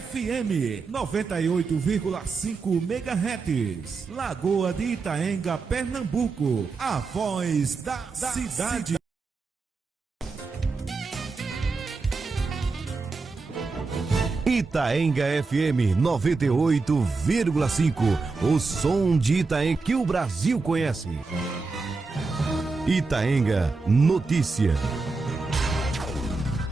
FM 98,5 MHz, Lagoa de Itaenga, Pernambuco, a voz da cidade. Itaenga FM 98,5, o som de Itaenga que o Brasil conhece. Itaenga Notícia.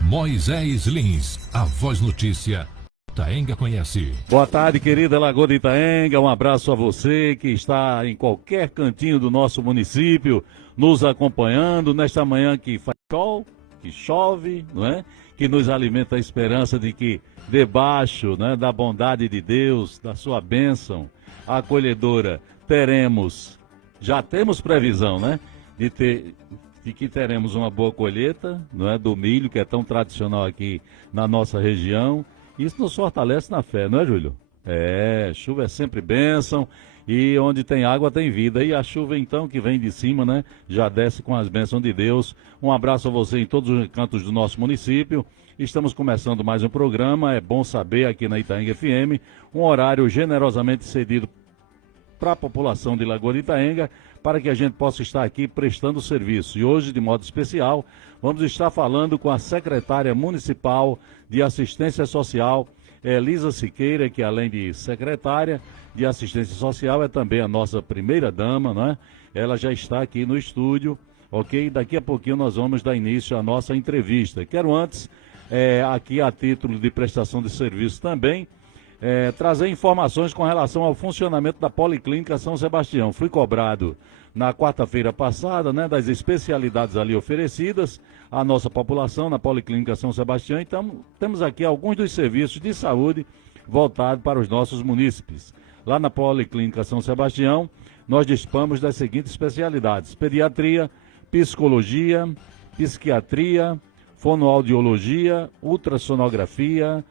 Moisés Lins, a Voz Notícia. Itaenga conhece. Boa tarde, querida Lagoa de Itaenga. Um abraço a você que está em qualquer cantinho do nosso município, nos acompanhando nesta manhã que faz sol, que chove, não é? Que nos alimenta a esperança de que debaixo, né, da bondade de Deus, da sua bênção acolhedora, já temos previsão, né? De que teremos uma boa colheita, não é, do milho, que é tão tradicional aqui na nossa região. Isso nos fortalece na fé, não é, Júlio? Chuva é sempre bênção, e onde tem água tem vida. E a chuva, então, que vem de cima, né, já desce com as bênçãos de Deus. Um abraço a você em todos os cantos do nosso município. Estamos começando mais um programa, é bom saber, aqui na Itaenga FM, um horário generosamente cedido para a população de Lagoa de Itaenga, para que a gente possa estar aqui prestando serviço. E hoje, de modo especial, vamos estar falando com a secretária municipal de assistência social, Elisa Siqueira, que além de secretária de assistência social, é também a nossa primeira dama, né? Ela já está aqui no estúdio, ok? Daqui a pouquinho nós vamos dar início à nossa entrevista. Quero antes, aqui a título de prestação de serviço também, trazer informações com relação ao funcionamento da Policlínica São Sebastião. Fui cobrado na quarta-feira passada, né, das especialidades ali oferecidas à nossa população na Policlínica São Sebastião. Então, temos aqui alguns dos serviços de saúde voltados para os nossos munícipes. Lá na Policlínica São Sebastião, nós dispomos das seguintes especialidades: pediatria, psicologia, psiquiatria, fonoaudiologia, ultrassonografia,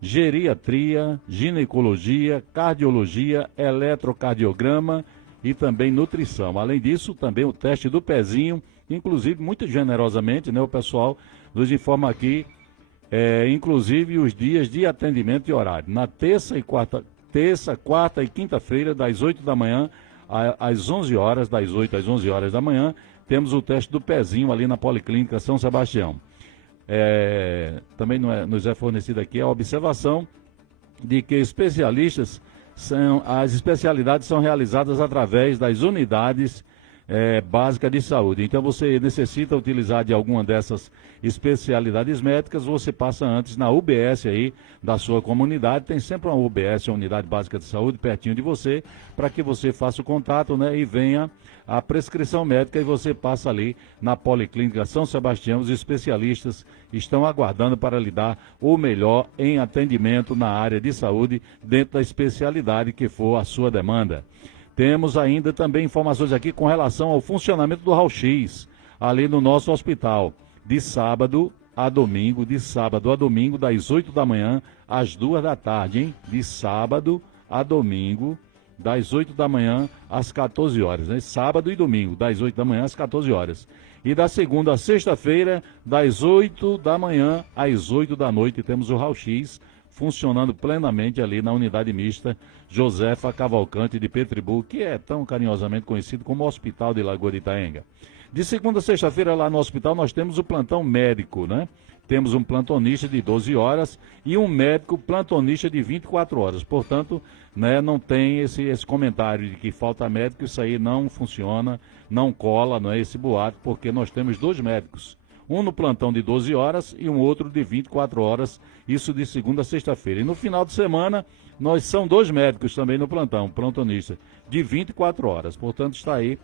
geriatria, ginecologia, cardiologia, eletrocardiograma e também nutrição. Além disso, também o teste do pezinho, inclusive muito generosamente, né, o pessoal nos informa aqui, inclusive os dias de atendimento e horário. Na terça, quarta e quinta-feira, das 8 da manhã às 11 horas, das 8 às 11 horas da manhã, temos o teste do pezinho ali na Policlínica São Sebastião. Também nos é fornecida aqui a observação de que as especialidades são realizadas através das unidades básicas de saúde. Então, você necessita utilizar de alguma dessas especialidades médicas, você passa antes na UBS aí da sua comunidade. Tem sempre uma UBS, uma unidade básica de saúde, pertinho de você, para que você faça o contato, né, e venha a prescrição médica, e você passa ali na Policlínica São Sebastião. Os especialistas estão aguardando para lhe dar o melhor em atendimento na área de saúde, dentro da especialidade que for a sua demanda. Temos ainda também informações aqui com relação ao funcionamento do raio-x ali no nosso hospital, de sábado a domingo, das 8 da manhã às 2 da tarde, hein? De sábado a domingo, das 8 da manhã às 14 horas, né? Sábado e domingo, das 8 da manhã às 14 horas. E da segunda a sexta-feira, das 8 da manhã às 8 da noite, temos o raio-x funcionando plenamente ali na unidade mista Josefa Cavalcante de Petribu, que é tão carinhosamente conhecido como Hospital de Lagoa de Itaenga. De segunda a sexta-feira, lá no hospital, nós temos o plantão médico, né? Temos um plantonista de 12 horas e um médico plantonista de 24 horas. Portanto, né, não tem esse comentário de que falta médico. Isso aí não funciona, não cola, não é esse boato, porque nós temos dois médicos. Um no plantão de 12 horas e um outro de 24 horas, isso de segunda a sexta-feira. E no final de semana, são dois médicos também no plantão, plantonista, de 24 horas. Portanto, está aí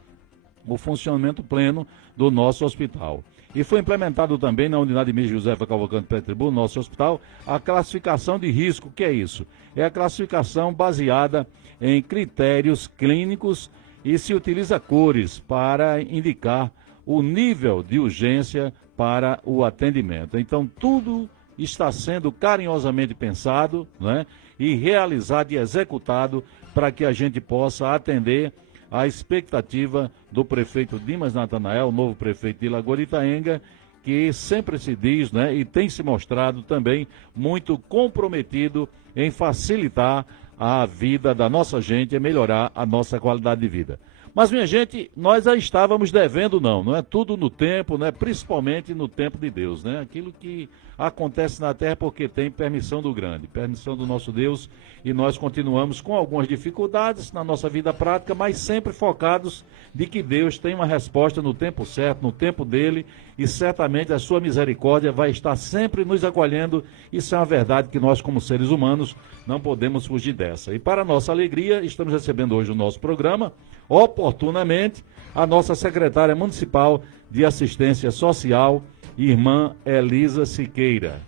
o funcionamento pleno do nosso hospital. E foi implementado também na unidade mista Josefa Cavalcante Petribu, nosso hospital, a classificação de risco. O que é isso? É a classificação baseada em critérios clínicos e se utiliza cores para indicar o nível de urgência para o atendimento. Então, tudo está sendo carinhosamente pensado, né, e realizado e executado para que a gente possa atender a expectativa do prefeito Dimas Natanael, novo prefeito de Lagoa de Itaenga, que sempre se diz, né, e tem se mostrado também muito comprometido em facilitar a vida da nossa gente e melhorar a nossa qualidade de vida. Mas, minha gente, nós já estávamos devendo, não é tudo no tempo, né? Principalmente no tempo de Deus, né? Aquilo que acontece na terra porque tem permissão do grande, permissão do nosso Deus, e nós continuamos com algumas dificuldades na nossa vida prática, mas sempre focados de que Deus tem uma resposta no tempo certo, no tempo dele, e certamente a sua misericórdia vai estar sempre nos acolhendo. Isso é uma verdade que nós, como seres humanos, não podemos fugir dessa. E para nossa alegria, estamos recebendo hoje o nosso programa, oportunamente, a nossa secretária municipal de assistência social, irmã Elisa Siqueira.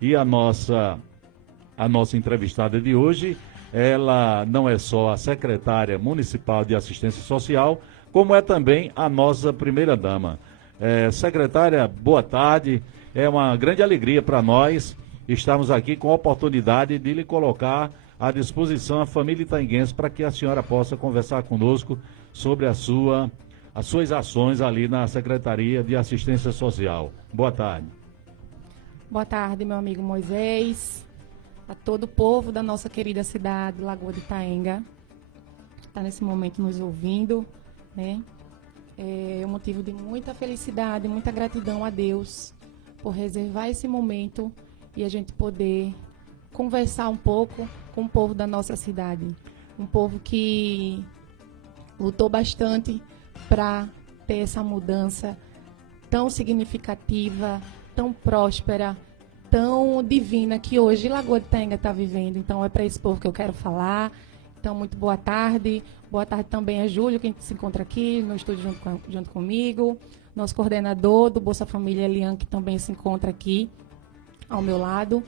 E a nossa entrevistada de hoje, ela não é só a secretária municipal de assistência social, como é também a nossa primeira-dama. Secretária, boa tarde. É uma grande alegria para nós estarmos aqui com a oportunidade de lhe colocar à disposição a família itaenguense para que a senhora possa conversar conosco sobre as suas ações ali na Secretaria de Assistência Social. Boa tarde. Boa tarde, meu amigo Moisés, a todo o povo da nossa querida cidade, Lagoa de Itaenga, que está nesse momento nos ouvindo, né? É um motivo de muita felicidade, muita gratidão a Deus por reservar esse momento e a gente poder conversar um pouco com o povo da nossa cidade. Um povo que lutou bastante para ter essa mudança tão significativa, tão próspera, tão divina que hoje Lagoa de Itaenga está vivendo. Então é para esse povo que eu quero falar. Então, muito boa tarde. Boa tarde também a Júlio, que se encontra aqui no estúdio junto comigo. Nosso coordenador do Bolsa Família, Elian, que também se encontra aqui ao meu lado.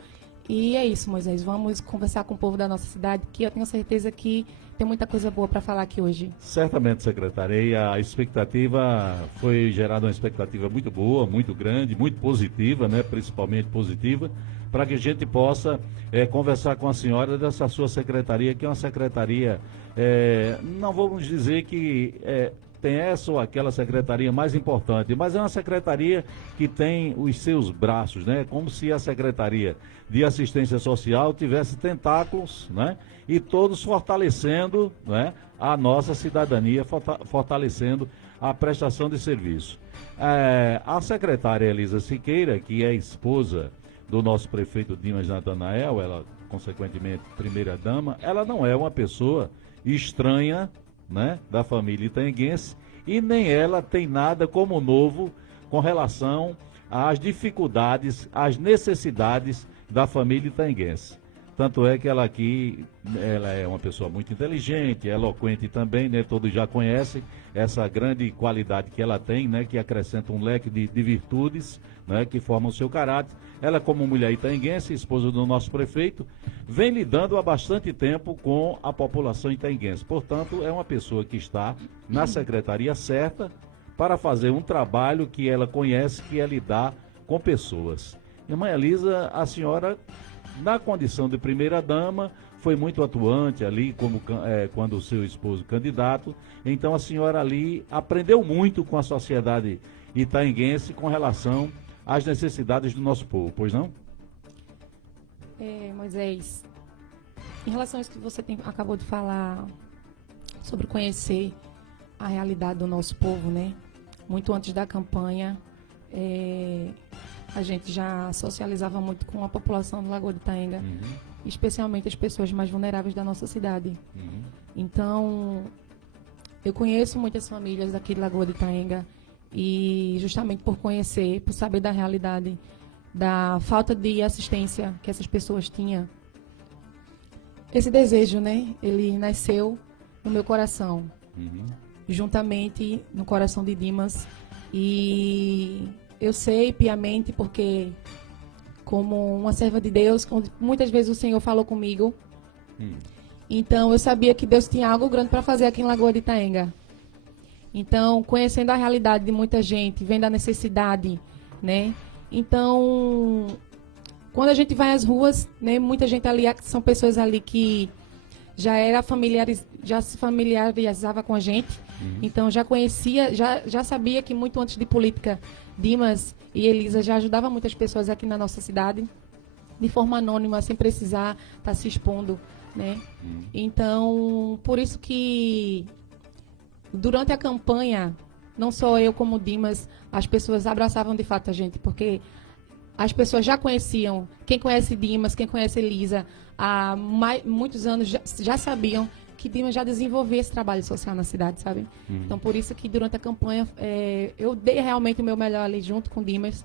E é isso, Moisés. Vamos conversar com o povo da nossa cidade, que eu tenho certeza que tem muita coisa boa para falar aqui hoje. Certamente, secretária. E a expectativa, foi gerada uma expectativa muito boa, muito grande, muito positiva, né? Principalmente positiva, para que a gente possa conversar com a senhora dessa sua secretaria, que é uma secretaria, não vamos dizer que tem essa ou aquela secretaria mais importante, mas é uma secretaria que tem os seus braços, né? Como se a Secretaria de Assistência Social tivesse tentáculos, né? E todos fortalecendo, né, a nossa cidadania, fortalecendo a prestação de serviço. A secretária Elisa Siqueira, que é esposa do nosso prefeito Dimas Natanael, ela, consequentemente, primeira-dama, ela não é uma pessoa estranha, né, da família itaenguense, e nem ela tem nada como novo com relação às dificuldades, às necessidades da família itaenguense. Tanto é que ela aqui, ela é uma pessoa muito inteligente, eloquente também, né? Todos já conhecem essa grande qualidade que ela tem, né? Que acrescenta um leque de virtudes, né? Que formam o seu caráter. Ela, como mulher itaenguense, esposa do nosso prefeito, vem lidando há bastante tempo com a população itaenguense. Portanto, é uma pessoa que está na secretaria certa para fazer um trabalho que ela conhece, que é lidar com pessoas. Irmã Elisa, a senhora, na condição de primeira-dama, foi muito atuante ali, como quando o seu esposo candidato. Então, a senhora ali aprendeu muito com a sociedade itaenguense com relação às necessidades do nosso povo, pois não? Moisés, em relação a isso que você acabou de falar sobre conhecer a realidade do nosso povo, né? Muito antes da campanha, a gente já socializava muito com a população do Lagoa de Itaenga, especialmente as pessoas mais vulneráveis da nossa cidade. Então, eu conheço muitas famílias daqui de Lagoa de Itaenga e justamente por conhecer, por saber da realidade, da falta de assistência que essas pessoas tinham, esse desejo, né, ele nasceu no meu coração, juntamente no coração de Dimas, e eu sei piamente porque, como uma serva de Deus, muitas vezes o Senhor falou comigo, então eu sabia que Deus tinha algo grande para fazer aqui em Lagoa de Itaenga. Então, conhecendo a realidade de muita gente, vendo a necessidade, né? Então, quando a gente vai às ruas, né, muita gente ali, são pessoas ali que já se familiarizava com a gente, então já conhecia, já sabia que muito antes de política, Dimas e Elisa já ajudavam muitas pessoas aqui na nossa cidade, de forma anônima, sem precisar estar se expondo, né? Então, por isso que durante a campanha, não só eu como Dimas, as pessoas abraçavam de fato a gente, porque as pessoas já conheciam, quem conhece Dimas, quem conhece Elisa, há muitos anos já sabiam que Dimas já desenvolvia esse trabalho social na cidade, sabe? Então, por isso que durante a campanha eu dei realmente o meu melhor ali junto com Dimas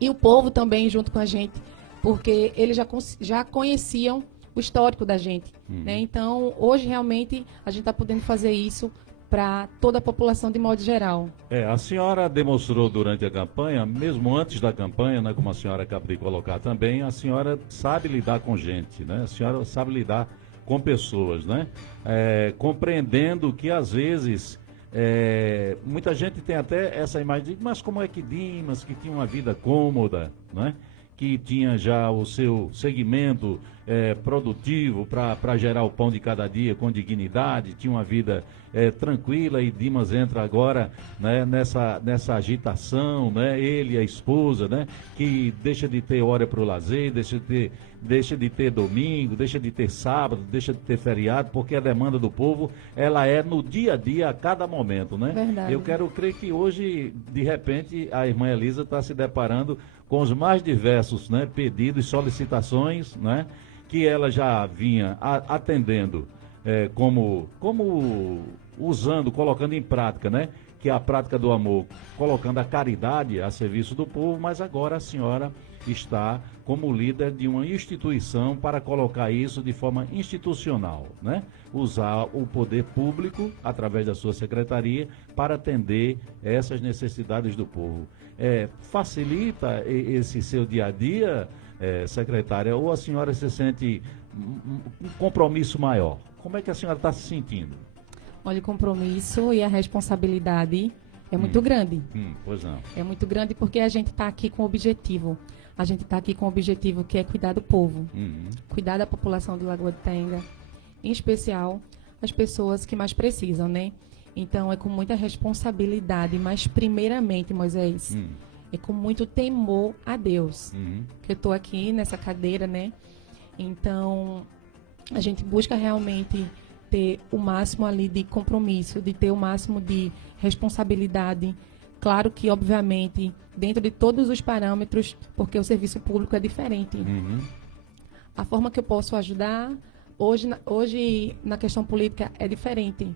e o povo também junto com a gente, porque eles já conheciam o histórico da gente, né? Então, hoje realmente a gente está podendo fazer isso para toda a população de modo geral. A senhora demonstrou durante a campanha, mesmo antes da campanha, né, como a senhora acaba de colocar também, a senhora sabe lidar com gente, né? A senhora sabe lidar com pessoas, né? Compreendendo que às vezes muita gente tem até essa imagem de, mas como é que Dimas, que tinha uma vida cômoda, né? Que tinha já o seu segmento produtivo para gerar o pão de cada dia com dignidade, tinha uma vida tranquila, e Dimas entra agora, né, nessa agitação, né, ele e a esposa, né, que deixa de ter hora para o lazer, deixa de ter domingo, deixa de ter sábado, deixa de ter feriado, porque a demanda do povo, ela é no dia a dia, a cada momento, né? Verdade. Eu quero crer que hoje, de repente, a irmã Elisa está se deparando com os mais diversos, né, pedidos, solicitações, né, que ela já vinha atendendo, como usando, colocando em prática, né, que é a prática do amor, colocando a caridade a serviço do povo, mas agora a senhora está como líder de uma instituição para colocar isso de forma institucional, né? Usar o poder público, através da sua secretaria, para atender essas necessidades do povo. Facilita esse seu dia a dia, secretária, ou a senhora se sente um compromisso maior? Como é que a senhora está se sentindo? Olha, o compromisso e a responsabilidade é muito grande. Pois não. É muito grande porque a gente está aqui com o objetivo. A gente está aqui com o objetivo que é cuidar do povo, cuidar da população de Lagoa de Itaenga, em especial as pessoas que mais precisam, né? Então, é com muita responsabilidade, mas primeiramente, Moisés, é com muito temor a Deus, que eu estou aqui nessa cadeira, né? Então, a gente busca realmente ter o máximo ali de compromisso, de ter o máximo de responsabilidade. Claro que, obviamente, dentro de todos os parâmetros, porque o serviço público é diferente. A forma que eu posso ajudar, hoje na questão política, é diferente,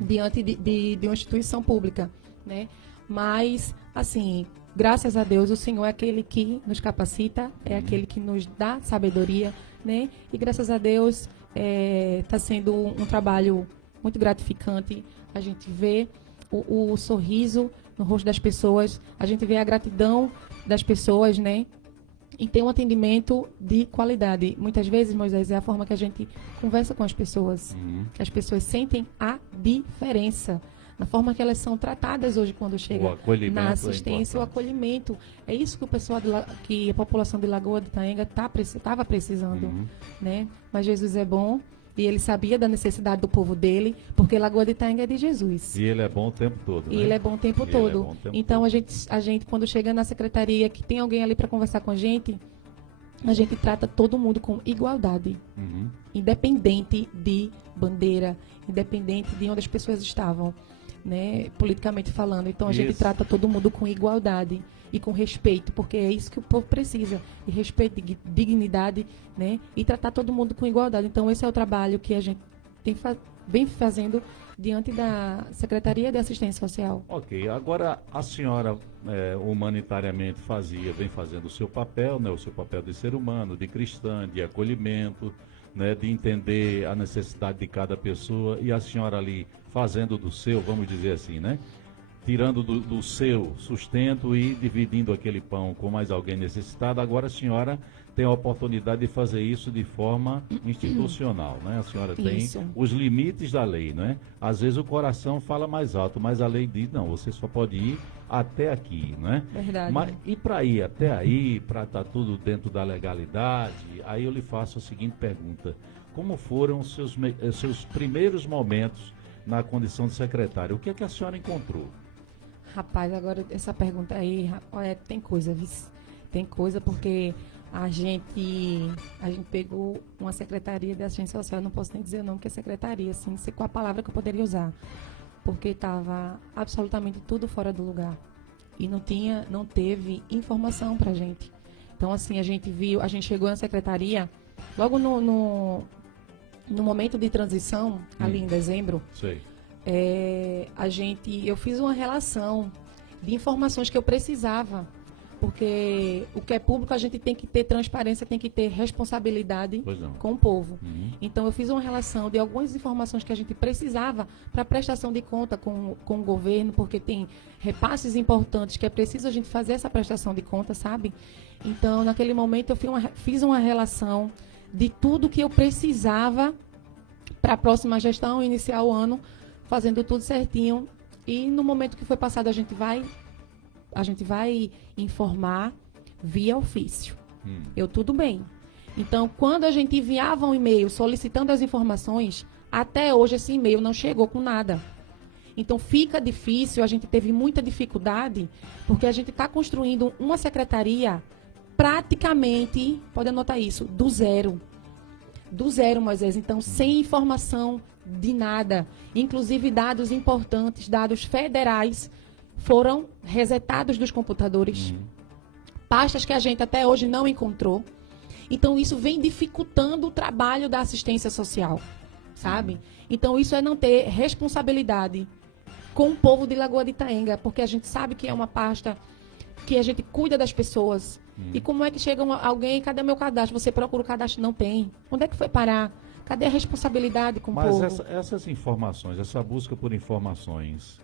diante de uma instituição pública, né? Mas, assim, graças a Deus, o Senhor é aquele que nos capacita, é aquele que nos dá sabedoria, né? E graças a Deus, está sendo um trabalho muito gratificante. A gente vê o sorriso no rosto das pessoas, a gente vê a gratidão das pessoas, né? E tem um atendimento de qualidade. Muitas vezes, Moisés, é a forma que a gente conversa com as pessoas. As pessoas sentem a diferença na forma que elas são tratadas hoje quando chegam na assistência, o acolhimento. É isso que o pessoal que a população de Lagoa de Itaenga estava precisando, né? Mas Jesus é bom. E ele sabia da necessidade do povo dele, porque Lagoa de Itaenga é de Jesus. E ele é bom o tempo todo, né? E ele é bom o tempo todo. Então, a gente, quando chega na secretaria, que tem alguém ali para conversar com a gente trata todo mundo com igualdade. Independente de bandeira, independente de onde as pessoas estavam, né? Politicamente falando. Então, a gente trata todo mundo com igualdade e com respeito, porque é isso que o povo precisa, de respeito, de dignidade, né? E tratar todo mundo com igualdade. Então, esse é o trabalho que a gente vem fazendo diante da Secretaria de Assistência Social. Ok, agora a senhora humanitariamente vem fazendo o seu papel, né? O seu papel de ser humano, de cristã, de acolhimento, né? De entender a necessidade de cada pessoa, e a senhora ali fazendo do seu, vamos dizer assim, né? tirando do seu sustento e dividindo aquele pão com mais alguém necessitado. Agora a senhora tem a oportunidade de fazer isso de forma institucional, né? A senhora tem Isso. os limites da lei, né? Às vezes o coração fala mais alto, mas a lei diz, não, você só pode ir até aqui, né? Verdade. Mas, e para ir até aí, para estar tudo dentro da legalidade, aí eu lhe faço a seguinte pergunta: como foram os seus primeiros momentos na condição de secretária? O que é que a senhora encontrou? Rapaz, agora essa pergunta aí, olha, tem coisa, viu? Tem coisa porque a gente pegou uma secretaria de assistência social, eu não posso nem dizer o nome que é secretaria, assim, não sei qual a palavra que eu poderia usar, porque estava absolutamente tudo fora do lugar e não teve informação pra gente. Então, assim, a gente chegou na secretaria logo no momento de transição, ali em dezembro. Sei. Eu fiz uma relação de informações que eu precisava, porque o que é público a gente tem que ter transparência, tem que ter responsabilidade com o povo. Então eu fiz uma relação de algumas informações que a gente precisava para prestação de conta com o governo, porque tem repasses importantes que é preciso a gente fazer essa prestação de conta, sabe? Então naquele momento eu fiz uma relação de tudo que eu precisava para a próxima gestão, iniciar o ano fazendo tudo certinho, e no momento que foi passado a gente vai informar via ofício. Eu tudo bem. Então, quando a gente enviava um e-mail solicitando as informações, até hoje esse e-mail não chegou com nada. Então, fica difícil, a gente teve muita dificuldade, porque a gente está construindo uma secretaria praticamente, pode anotar isso, do zero. Do zero, Moisés. Então, sem informação de nada. Inclusive, dados importantes, dados federais, foram resetados dos computadores. Pastas que a gente até hoje não encontrou. Então, isso vem dificultando o trabalho da assistência social, sabe? Então, isso é não ter responsabilidade com o povo de Lagoa de Itaenga, porque a gente sabe que é uma pasta que a gente cuida das pessoas. E como é que chega alguém, cadê meu cadastro? Você procura o cadastro, não tem. Onde é que foi parar? Cadê a responsabilidade com o povo? Mas essas informações, essa busca por informações,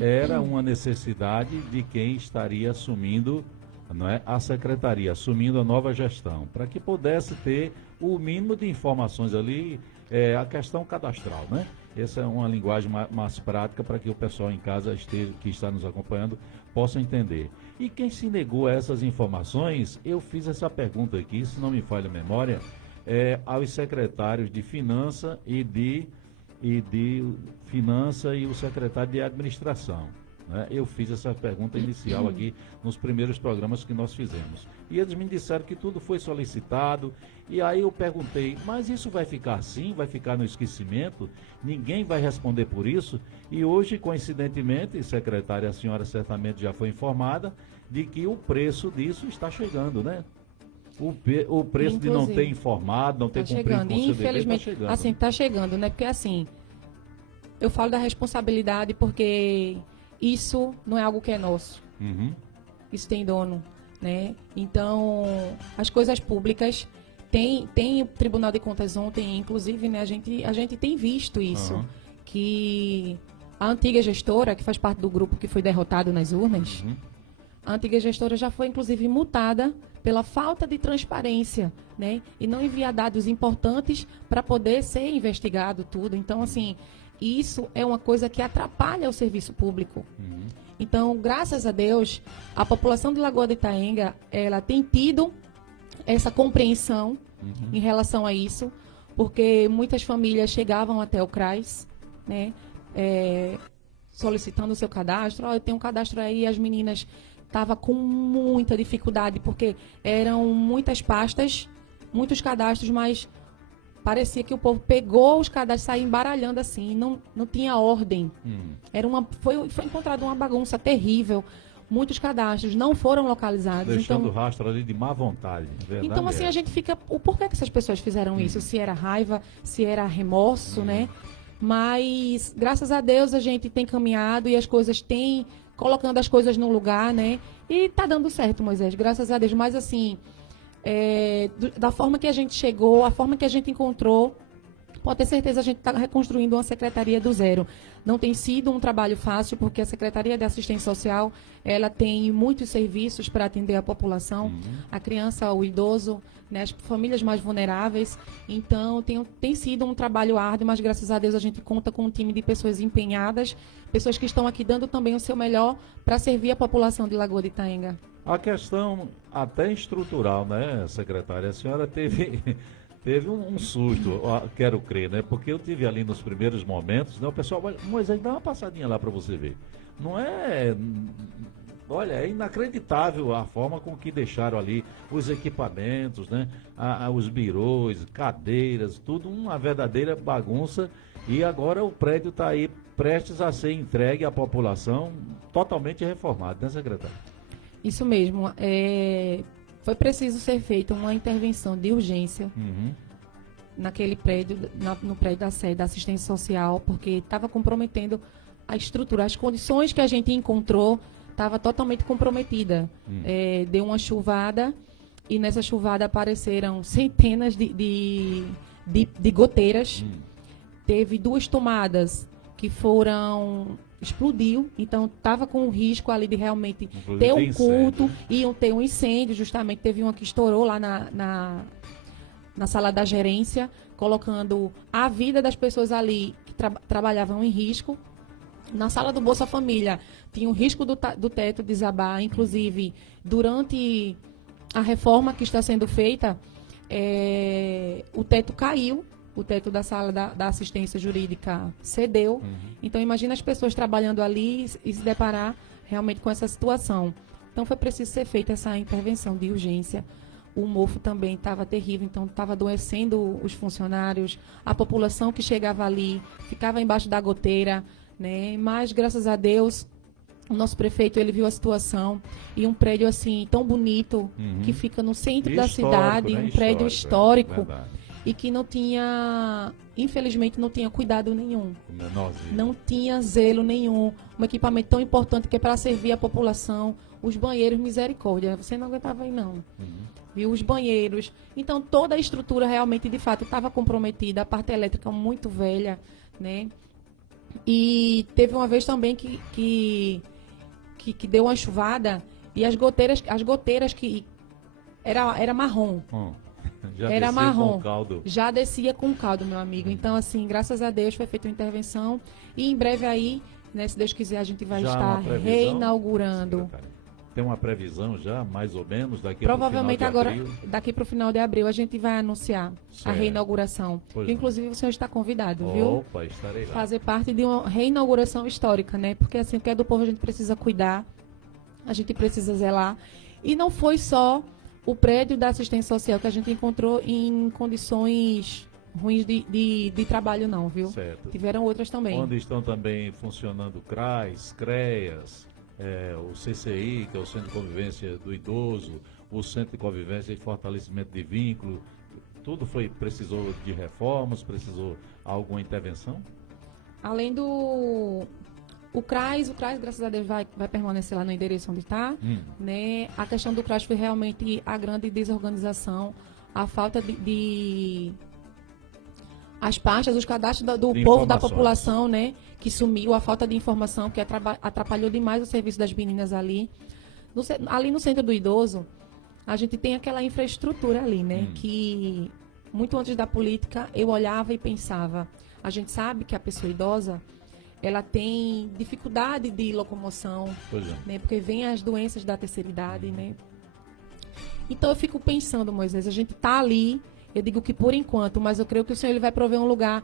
era uma necessidade de quem estaria assumindo, não é, a secretaria, assumindo a nova gestão, para que pudesse ter o mínimo de informações ali, a questão cadastral, né? Essa é uma linguagem mais prática para que o pessoal em casa que está nos acompanhando possa entender. E quem se negou a essas informações, eu fiz essa pergunta aqui, se não me falha a memória, aos secretários de Finança e de Finança e o secretário de Administração. Né? Eu fiz essa pergunta inicial aqui nos primeiros programas que nós fizemos. E eles me disseram que tudo foi solicitado. E aí eu perguntei, mas isso vai ficar assim? Vai ficar no esquecimento? Ninguém vai responder por isso? E hoje, coincidentemente, secretária, a senhora certamente já foi informada de que o preço disso está chegando, né? O preço de não ter informado, não ter cumprido com o seu dever, infelizmente, está chegando. assim, está chegando, né? Porque assim, eu falo da responsabilidade porque isso não é algo que é nosso. Isso tem dono, né? Então, as coisas públicas tem o Tribunal de Contas ontem, inclusive, né? A gente tem visto isso, que a antiga gestora, que faz parte do grupo que foi derrotado nas urnas, a antiga gestora já foi, inclusive, multada pela falta de transparência, né? E não enviar dados importantes para poder ser investigado tudo. Então, assim, isso é uma coisa que atrapalha o serviço público. Então, graças a Deus, a população de Lagoa de Itaenga, ela tem tido essa compreensão em relação a isso, porque muitas famílias chegavam até o CRAS, né? Solicitando o seu cadastro. Eu tenho um cadastro aí, as meninas estavam com muita dificuldade, porque eram muitas pastas, muitos cadastros, mas parecia que o povo pegou os cadastros e saiu embaralhando assim, não tinha ordem. Foi encontrada uma bagunça terrível. Muitos cadastros não foram localizados. Deixando rastro ali de má vontade. Então, assim, a gente fica... Por que essas pessoas fizeram isso? Se era raiva, se era remorso, né? Mas, graças a Deus, a gente tem caminhado e as coisas têm... Colocando as coisas no lugar, né? E tá dando certo, Moisés, graças a Deus. Mas, assim, da forma que a gente chegou, a forma que a gente encontrou, pode ter certeza, a gente está reconstruindo uma secretaria do zero. Não tem sido um trabalho fácil, porque a Secretaria de Assistência Social, ela tem muitos serviços para atender a população, a criança, o idoso, né, as famílias mais vulneráveis. Então, tem sido um trabalho árduo, mas graças a Deus a gente conta com um time de pessoas empenhadas, pessoas que estão aqui dando também o seu melhor para servir a população de Lagoa de Itaenga. A questão até estrutural, né, secretária? A senhora teve um susto, quero crer, né? Porque eu tive ali nos primeiros momentos, né? O pessoal, Moisés, dá uma passadinha lá para você ver. Não é... Olha, é inacreditável a forma com que deixaram ali os equipamentos, né? Os birôs, cadeiras, tudo uma verdadeira bagunça. E agora o prédio está aí prestes a ser entregue à população totalmente reformado, né, secretário? Isso mesmo. Foi preciso ser feita uma intervenção de urgência naquele prédio, no prédio da sede da assistência social, porque estava comprometendo a estrutura. As condições que a gente encontrou estava totalmente comprometida. Deu uma chuvada e nessa chuvada apareceram centenas de goteiras. Teve 2 tomadas que explodiu, então estava com o risco ali de realmente ter um culto, iam ter um incêndio, justamente teve uma que estourou lá na sala da gerência, colocando a vida das pessoas ali que trabalhavam em risco. Na sala do Bolsa Família tinha o risco do teto desabar, inclusive durante a reforma que está sendo feita, o teto caiu. O teto da sala da assistência jurídica cedeu. Então, imagina as pessoas trabalhando ali e se deparar realmente com essa situação. Então, foi preciso ser feita essa intervenção de urgência. O mofo também estava terrível, então estava adoecendo os funcionários. A população que chegava ali ficava embaixo da goteira, né? Mas, graças a Deus, o nosso prefeito, ele viu a situação. E um prédio assim, tão bonito, que fica no centro da cidade, né? Um prédio histórico. E que não tinha, infelizmente, não tinha cuidado nenhum. Não tinha zelo nenhum. Um equipamento tão importante que é para servir a população. Os banheiros, misericórdia, você não aguentava aí não. Viu? Os banheiros. Então, toda a estrutura realmente, de fato, estava comprometida. A parte elétrica muito velha, né? E teve uma vez também que deu uma chuvada e as goteiras que era marrom. Era marrom, já descia com caldo, meu amigo. Então, assim, graças a Deus foi feita uma intervenção e em breve aí, né, se Deus quiser, a gente vai estar reinaugurando. Tem uma previsão já, mais ou menos, provavelmente agora, final de abril? Daqui para o final de abril, a gente vai anunciar a reinauguração. Inclusive, o senhor está convidado, viu? Opa, estarei lá. Fazer parte de uma reinauguração histórica, né? Porque, assim, o que é do povo a gente precisa cuidar, a gente precisa zelar. E não foi só o prédio da assistência social que a gente encontrou em condições ruins de trabalho, não, viu? Certo. Tiveram outras também. Onde estão também funcionando CRAS, CREAS, o CCI, que é o Centro de Convivência do Idoso, o Centro de Convivência e Fortalecimento de Vínculo, tudo precisou de reformas, precisou alguma intervenção? Além do... O CRAS, graças a Deus, vai permanecer lá no endereço onde está. Né? A questão do CRAS foi realmente a grande desorganização, a falta as pastas, os cadastros do povo, da população, né? Que sumiu, a falta de informação que atrapalhou demais o serviço das meninas ali. Ali no Centro do Idoso, a gente tem aquela infraestrutura ali, né? Que muito antes da política eu olhava e pensava, a gente sabe que a pessoa idosa ela tem dificuldade de locomoção, né? Porque vem as doenças da terceira idade, né? Então eu fico pensando, Moisés, a gente está ali, eu digo que por enquanto, mas eu creio que o Senhor ele vai prover um lugar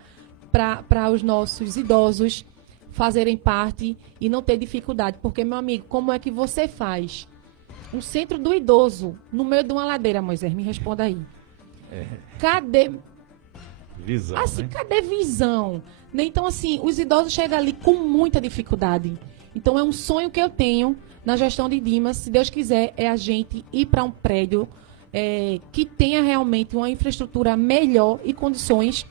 para os nossos idosos fazerem parte e não ter dificuldade. Porque, meu amigo, como é que você faz um centro do idoso no meio de uma ladeira, Moisés? Me responda aí. Cadê... Visão, assim, né? Cadê visão? Então, assim, os idosos chegam ali com muita dificuldade. Então, é um sonho que eu tenho na gestão de Dimas, se Deus quiser, é a gente ir para um prédio que tenha realmente uma infraestrutura melhor e condições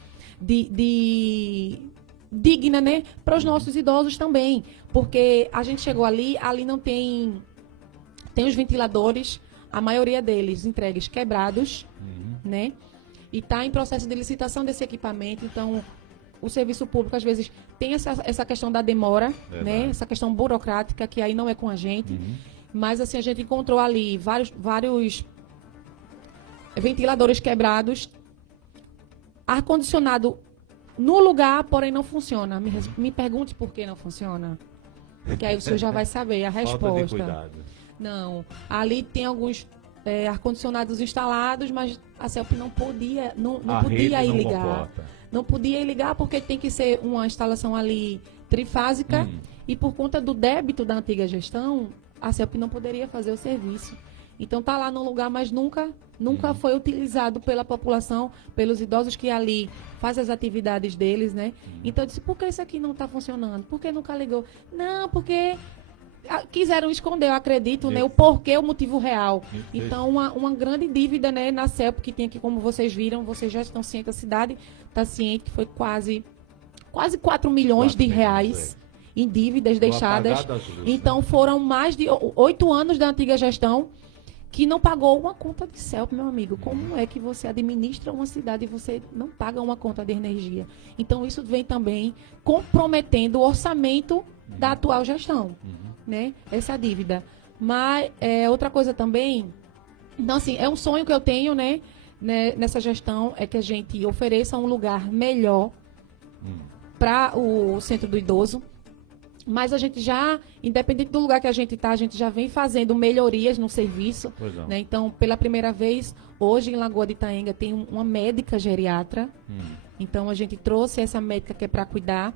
digna, né, para os nossos idosos também. Porque a gente chegou ali não tem os ventiladores, a maioria deles entregues quebrados, né? e está em processo de licitação desse equipamento. Então, o serviço público, às vezes, tem essa questão da demora, né? Essa questão burocrática, que aí não é com a gente. Mas, assim, a gente encontrou ali vários ventiladores quebrados, ar-condicionado no lugar, porém não funciona. Me pergunte por que não funciona. Porque aí o senhor já vai saber a resposta. Falta de cuidado. Não. Ali tem alguns ar-condicionados instalados, mas a CELP não podia, não podia ir ligar. Comporta. Não podia ir ligar porque tem que ser uma instalação ali trifásica e por conta do débito da antiga gestão, a CELP não poderia fazer o serviço. Então está lá no lugar, mas nunca foi utilizado pela população, pelos idosos que ali fazem as atividades deles, né? Então eu disse, por que isso aqui não está funcionando? Por que nunca ligou? Não, porque quiseram esconder, eu acredito, né? O porquê, o motivo real. Então, uma grande dívida, né, na CELP, que tem aqui, como vocês viram, vocês já estão cientes, a cidade está ciente que foi quase 4 milhões de reais em dívidas deixadas. Então, foram mais de 8 anos da antiga gestão que não pagou uma conta de CELP, meu amigo. Como é que você administra uma cidade e você não paga uma conta de energia? Então, isso vem também comprometendo o orçamento da atual gestão, né? Essa dívida. Mas, outra coisa também, então, assim, é um sonho que eu tenho, né, nessa gestão, é que a gente ofereça um lugar melhor para o centro do idoso. Mas a gente já, independente do lugar que a gente está, a gente já vem fazendo melhorias no serviço. Né? Então, pela primeira vez, hoje em Lagoa de Itaenga tem uma médica geriatra. Então, a gente trouxe essa médica que é para cuidar,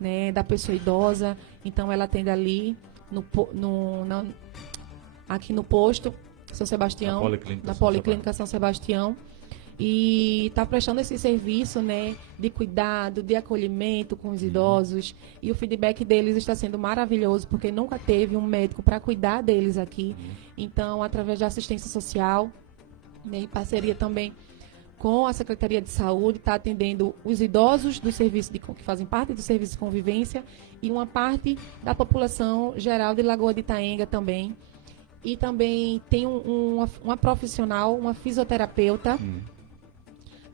né, da pessoa idosa. Então, ela atende ali, aqui no posto São Sebastião, da Policlínica São Sebastião. E está prestando esse serviço, né, de cuidado, de acolhimento com os idosos, e o feedback deles está sendo maravilhoso, porque nunca teve um médico para cuidar deles aqui. Então, através da assistência social, né, em parceria também com a Secretaria de Saúde, está atendendo os idosos do serviço que fazem parte do serviço de convivência e uma parte da população geral de Lagoa de Itaenga também. E também tem uma profissional, uma fisioterapeuta,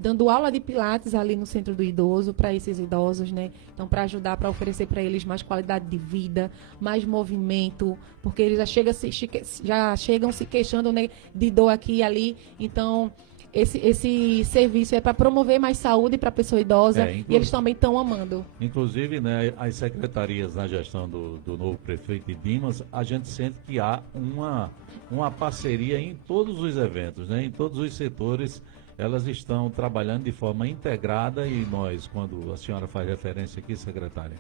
dando aula de pilates ali no centro do idoso para esses idosos, né? Então, para ajudar, para oferecer para eles mais qualidade de vida, mais movimento, porque eles já chegam se queixando, né, de dor aqui e ali. Então, esse serviço é para promover mais saúde para a pessoa idosa, e eles também estão amando. Inclusive, né, as secretarias na gestão do novo prefeito de Dimas, a gente sente que há uma parceria em todos os eventos, né, em todos os setores. Elas estão trabalhando de forma integrada e nós, quando a senhora faz referência aqui, secretária,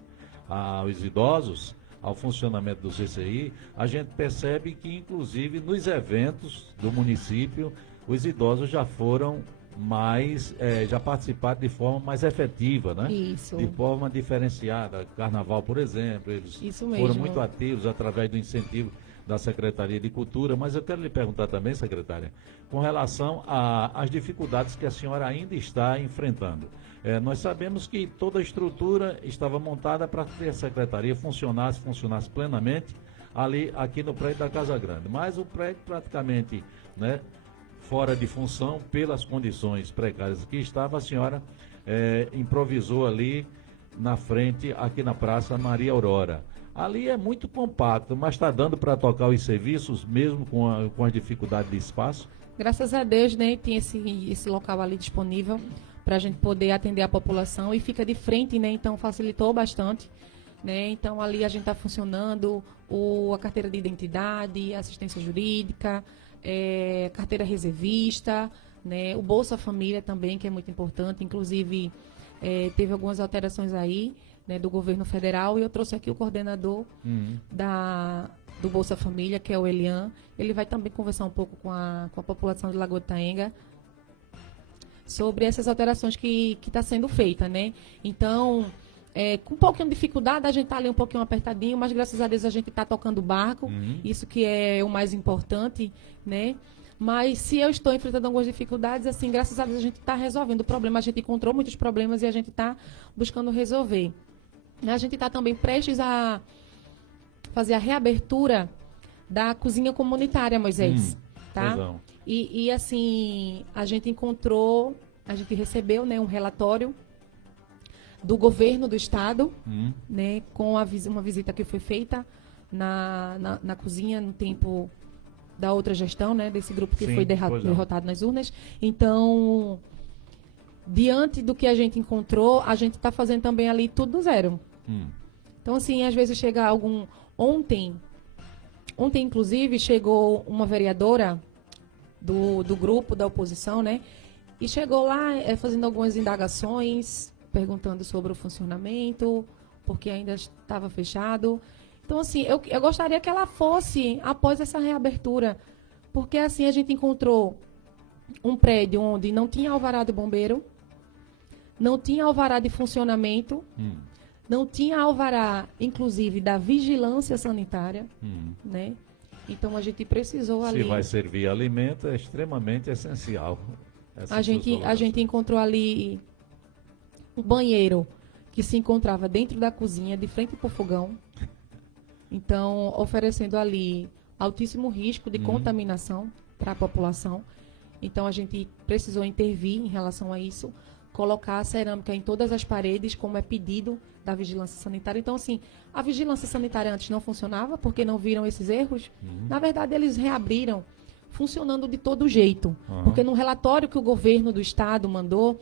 aos idosos, ao funcionamento do CCI, a gente percebe que, inclusive, nos eventos do município, os idosos já foram já participaram de forma mais efetiva, né? Isso. De forma diferenciada. Carnaval, por exemplo, eles foram muito ativos através do incentivo da Secretaria de Cultura, mas eu quero lhe perguntar também, secretária, com relação às dificuldades que a senhora ainda está enfrentando. Nós sabemos que toda a estrutura estava montada para que a Secretaria funcionasse plenamente aqui no prédio da Casa Grande, mas o prédio praticamente, né, fora de função pelas condições precárias que estava, a senhora improvisou ali na frente, aqui na Praça Maria Aurora. Ali é muito compacto, mas está dando para tocar os serviços, mesmo com a dificuldade de espaço? Graças a Deus, né, tem esse local ali disponível para a gente poder atender a população e fica de frente, né, então facilitou bastante. Né, então ali a gente está funcionando, a carteira de identidade, assistência jurídica, carteira reservista, né, o Bolsa Família também, que é muito importante, inclusive teve algumas alterações aí, né, do governo federal, e eu trouxe aqui o coordenador do Bolsa Família, que é o Elian. Ele vai também conversar um pouco com a população de Lagoa de Itaenga sobre essas alterações que está sendo feita, né? Então, com um pouquinho de dificuldade, a gente está ali um pouquinho apertadinho, mas graças a Deus a gente está tocando o barco, isso que é o mais importante, né? Mas se eu estou enfrentando algumas dificuldades, assim, graças a Deus a gente está resolvendo o problema, a gente encontrou muitos problemas e a gente está buscando resolver. A gente está também prestes a fazer a reabertura da cozinha comunitária, Moisés. Tá? E assim, a gente encontrou a gente recebeu, né, um relatório do governo do estado, né, com uma visita que foi feita na cozinha no tempo da outra gestão, né, desse grupo que Sim, foi derrotado nas urnas. Então, diante do que a gente encontrou, a gente está fazendo também ali tudo do zero. Então, assim, às vezes chega algum... Ontem, inclusive, chegou uma vereadora do grupo da oposição, né? E chegou lá fazendo algumas indagações, perguntando sobre o funcionamento, porque ainda estava fechado. Então, assim, eu gostaria que ela fosse após essa reabertura, porque, assim, a gente encontrou um prédio onde não tinha alvará de bombeiro, não tinha alvará de funcionamento, não tinha alvará, inclusive, da vigilância sanitária, né? Então, a gente precisou ali... Se vai servir alimento, é extremamente essencial. A gente encontrou ali um banheiro que se encontrava dentro da cozinha, de frente para o fogão. Então, oferecendo ali altíssimo risco de contaminação para a população. Então, a gente precisou intervir em relação a isso, colocar a cerâmica em todas as paredes, como é pedido da vigilância sanitária. Então, assim, a vigilância sanitária antes não funcionava, porque não viram esses erros. Na verdade, eles reabriram, funcionando de todo jeito. Porque no relatório que o governo do estado mandou,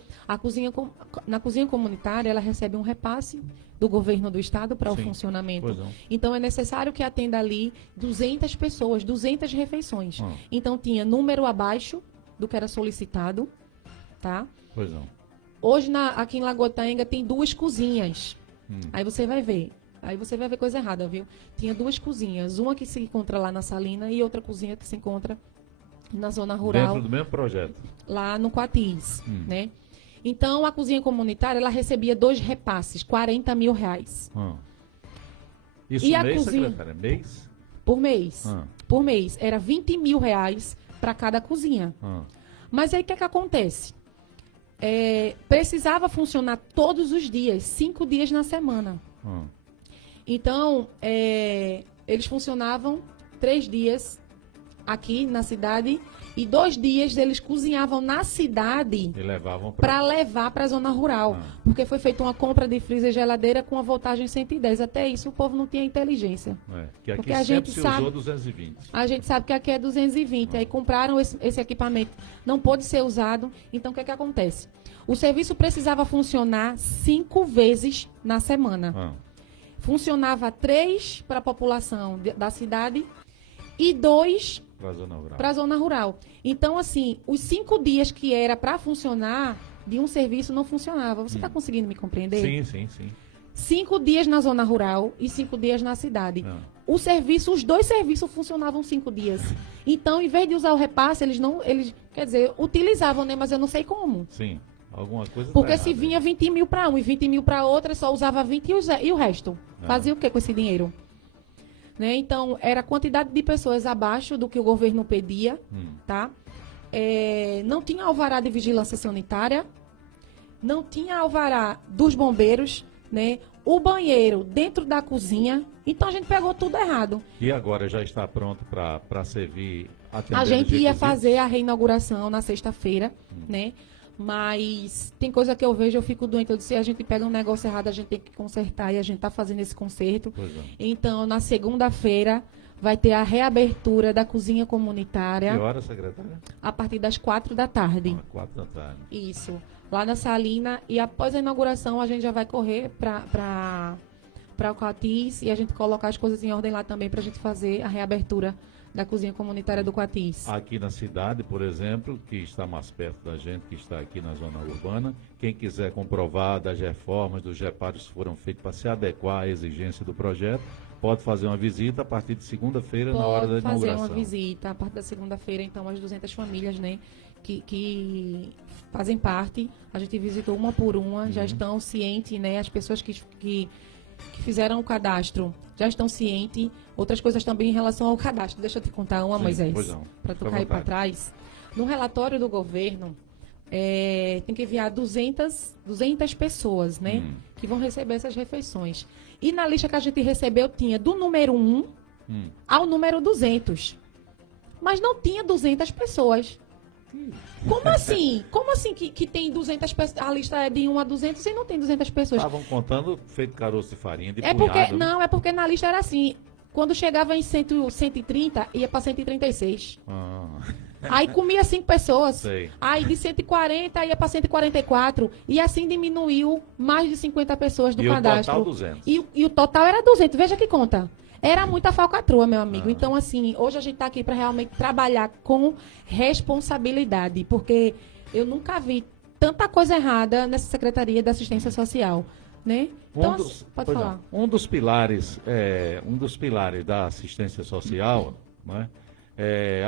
na cozinha comunitária, ela recebe um repasse do governo do estado para o funcionamento. Então, é necessário que atenda ali 200 pessoas, 200 refeições. Então, tinha número abaixo do que era solicitado, tá? Hoje, aqui em Lagoa de Itaenga, tem 2 cozinhas. Aí você vai ver. Aí você vai ver coisa errada, viu? Tinha 2 cozinhas. Uma que se encontra lá na Salina e outra cozinha que se encontra na zona rural. Dentro do mesmo projeto. Lá no Quatis, né? Então, a cozinha comunitária, ela recebia 2 repasses, R$40 mil. Isso E a mês, cozinha? secretária? Mês? Por mês. Por mês. Era R$20 mil para cada cozinha. Mas aí, o que é que acontece? Precisava funcionar todos os dias, 5 dias na semana. Então, eles funcionavam 3 dias aqui na cidade e 2 dias eles cozinhavam na cidade E levavam para levar para a zona rural. Porque foi feita uma compra de freezer e geladeira com a voltagem 110. Até isso o povo não tinha inteligência. Que aqui Porque a sempre gente se sabe- usou 220. A gente sabe que aqui é 220. Aí compraram esse equipamento. Não pôde ser usado. Então, o que é que acontece? O serviço precisava funcionar 5 vezes na semana. Funcionava 3 para a população da cidade e 2 Para a zona rural. para a zona rural. Então, assim, os 5 dias que era para funcionar de um serviço não funcionava. Você está conseguindo me compreender? Sim. 5 dias na zona rural e 5 dias na cidade. Os 2 serviços funcionavam 5 dias. Então, em vez de usar o repasse, eles quer dizer, utilizavam, né? Mas eu não sei como. Sim. Alguma coisa Porque tá se errada, vinha 20 mil para um e 20 mil para outra, só usava 20 e o resto. Fazia o que com esse dinheiro? Né? Então, era a quantidade de pessoas abaixo do que o governo pedia, tá? Não tinha alvará de vigilância sanitária, não tinha alvará dos bombeiros, né? O banheiro dentro da cozinha. Então, a gente pegou tudo errado. E agora já está pronto para servir A gente ia requisitos? fazer a reinauguração na sexta-feira, né? Mas tem coisa que eu vejo, eu fico doente. Eu disse, a gente pega um negócio errado, a gente tem que consertar e a gente está fazendo esse conserto. Então, na segunda-feira, vai ter a reabertura da cozinha comunitária. Que hora, secretária? A partir das 4 da tarde. 4 da tarde. Isso. Lá na Salina. E após a inauguração, a gente já vai correr para o Quatis e a gente colocar as coisas em ordem lá também para a gente fazer a reabertura da cozinha comunitária do Quatis. Aqui na cidade, por exemplo, que está mais perto da gente, que está aqui na zona urbana, quem quiser comprovar das reformas, dos reparos que foram feitos para se adequar à exigência do projeto, pode fazer uma visita a partir de segunda-feira, na hora da inauguração. Pode fazer uma visita a partir da segunda-feira, então, as 200 famílias, né, que fazem parte. A gente visitou uma por uma, já estão cientes, né, as pessoas que fizeram o cadastro já estão cientes. Outras coisas também em relação ao cadastro. Deixa eu te contar uma, Moisés, para tu cair para trás. No relatório do governo, tem que enviar 200 pessoas, né, que vão receber essas refeições. E na lista que a gente recebeu, tinha do número 1 ao número 200. Mas não tinha 200 pessoas. Como assim? Como assim que tem 200 pessoas? A lista é de 1 a 200 e não tem 200 pessoas? Estavam contando feito caroço de farinha, de É punhado, porque, né? não, é porque na lista era assim. Quando chegava em 130, ia para 136. Ah, Aí comia 5 pessoas. sei. Aí de 140 ia para 144. E assim diminuiu mais de 50 pessoas do E cadastro. o total 200. E o total era 200. Veja que conta. Era muita falcatrua, meu amigo. Ah. Então, assim, hoje a gente está aqui para realmente trabalhar com responsabilidade. Porque eu nunca vi tanta coisa errada nessa Secretaria da Assistência Social, né? Então, pode pois falar. não. Um dos pilares da assistência social, né?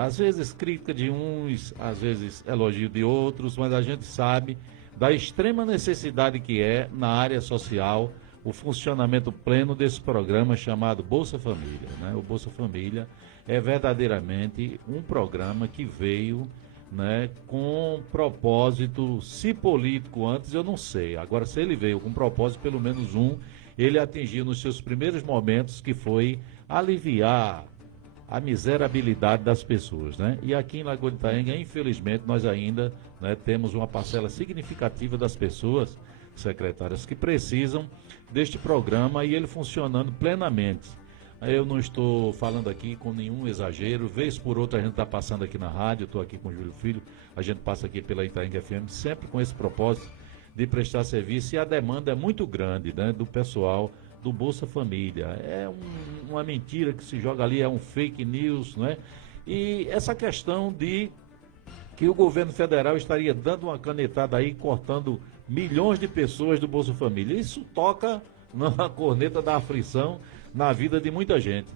Às vezes crítica de uns, às vezes elogio de outros, mas a gente sabe da extrema necessidade que é na área social o funcionamento pleno desse programa chamado Bolsa Família, né? O Bolsa Família é verdadeiramente um programa que veio, né, com propósito, se político antes, eu não sei. Agora, se ele veio com propósito, pelo menos um, ele atingiu nos seus primeiros momentos, que foi aliviar a miserabilidade das pessoas, né? E aqui em Lagoa de Itaenga, infelizmente, nós ainda, né, temos uma parcela significativa das pessoas, secretárias, que precisam deste programa e ele funcionando plenamente. Eu não estou falando aqui com nenhum exagero, vez por outra a gente está passando aqui na rádio, eu estou aqui com o Júlio Filho, a gente passa aqui pela Itaenga FM, sempre com esse propósito de prestar serviço, e a demanda é muito grande, né, do pessoal do Bolsa Família. É uma mentira que se joga ali, é um fake news, né? E essa questão de que o governo federal estaria dando uma canetada aí, cortando milhões de pessoas do Bolsa Família. Isso toca na corneta da aflição na vida de muita gente.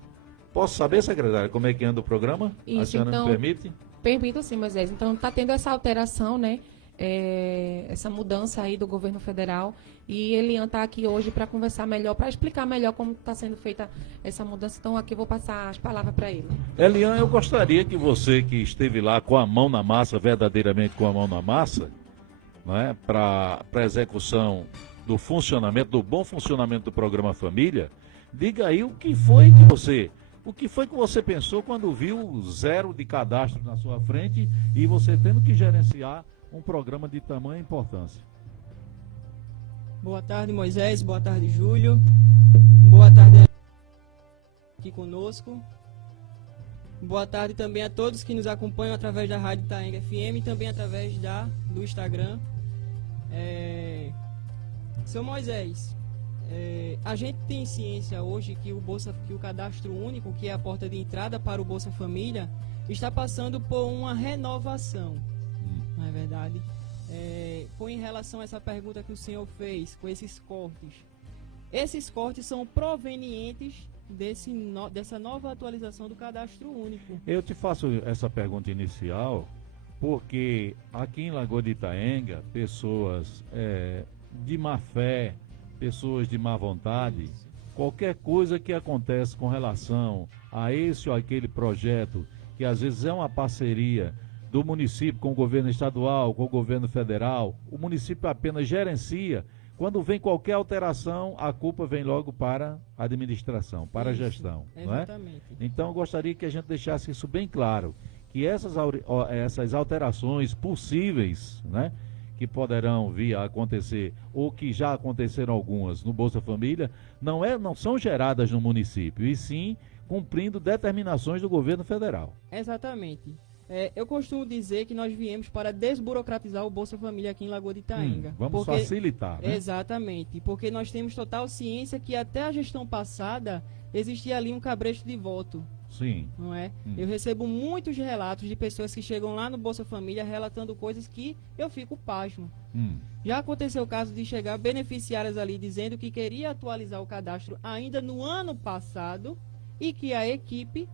Posso saber, secretária, como é que anda o programa? Isso, a senhora então, me permite? Permito sim, Moisés. Então, está tendo essa alteração, né? Essa mudança aí do governo federal. E Elian está aqui hoje para conversar melhor, para explicar melhor como está sendo feita essa mudança. Então, aqui eu vou passar as palavras para ele. Elian, eu gostaria que você, que esteve lá com a mão na massa, verdadeiramente com a mão na massa, né, para a execução do funcionamento, do bom funcionamento do programa Família, diga aí o que foi que você pensou quando viu 0 de cadastro na sua frente e você tendo que gerenciar um programa de tamanha importância. Boa tarde, Moisés. Boa tarde, Júlio. Boa tarde aqui conosco. Boa tarde também a todos que nos acompanham através da Rádio Itaenga FM e também através do Instagram. Seu Moisés, a gente tem ciência hoje que o cadastro único, que é a porta de entrada para o Bolsa Família, está passando por uma renovação, não é verdade? Foi em relação a essa pergunta que o senhor fez, com esses cortes. Esses cortes são provenientes dessa nova atualização do cadastro único. Eu te faço essa pergunta inicial porque aqui em Lagoa de Itaenga, pessoas de má fé, pessoas de má vontade, qualquer coisa que acontece com relação a esse ou aquele projeto, que às vezes é uma parceria do município com o governo estadual, com o governo federal, o município apenas gerencia. Quando vem qualquer alteração, a culpa vem logo para a administração, para a gestão. Exatamente. Não é? Então, eu gostaria que a gente deixasse isso bem claro, que essas alterações possíveis, né, que poderão vir a acontecer, ou que já aconteceram algumas no Bolsa Família, não são geradas no município, e sim cumprindo determinações do governo federal. Exatamente. Eu costumo dizer que nós viemos para desburocratizar o Bolsa Família aqui em Lagoa de Itaenga. Vamos facilitar, né? Exatamente, porque nós temos total ciência que até a gestão passada existia ali um cabresto de voto. Sim. Não é? Eu recebo muitos relatos de pessoas que chegam lá no Bolsa Família relatando coisas que eu fico pasmo. Já aconteceu o caso de chegar beneficiárias ali dizendo que queria atualizar o cadastro ainda no ano passado e que a equipe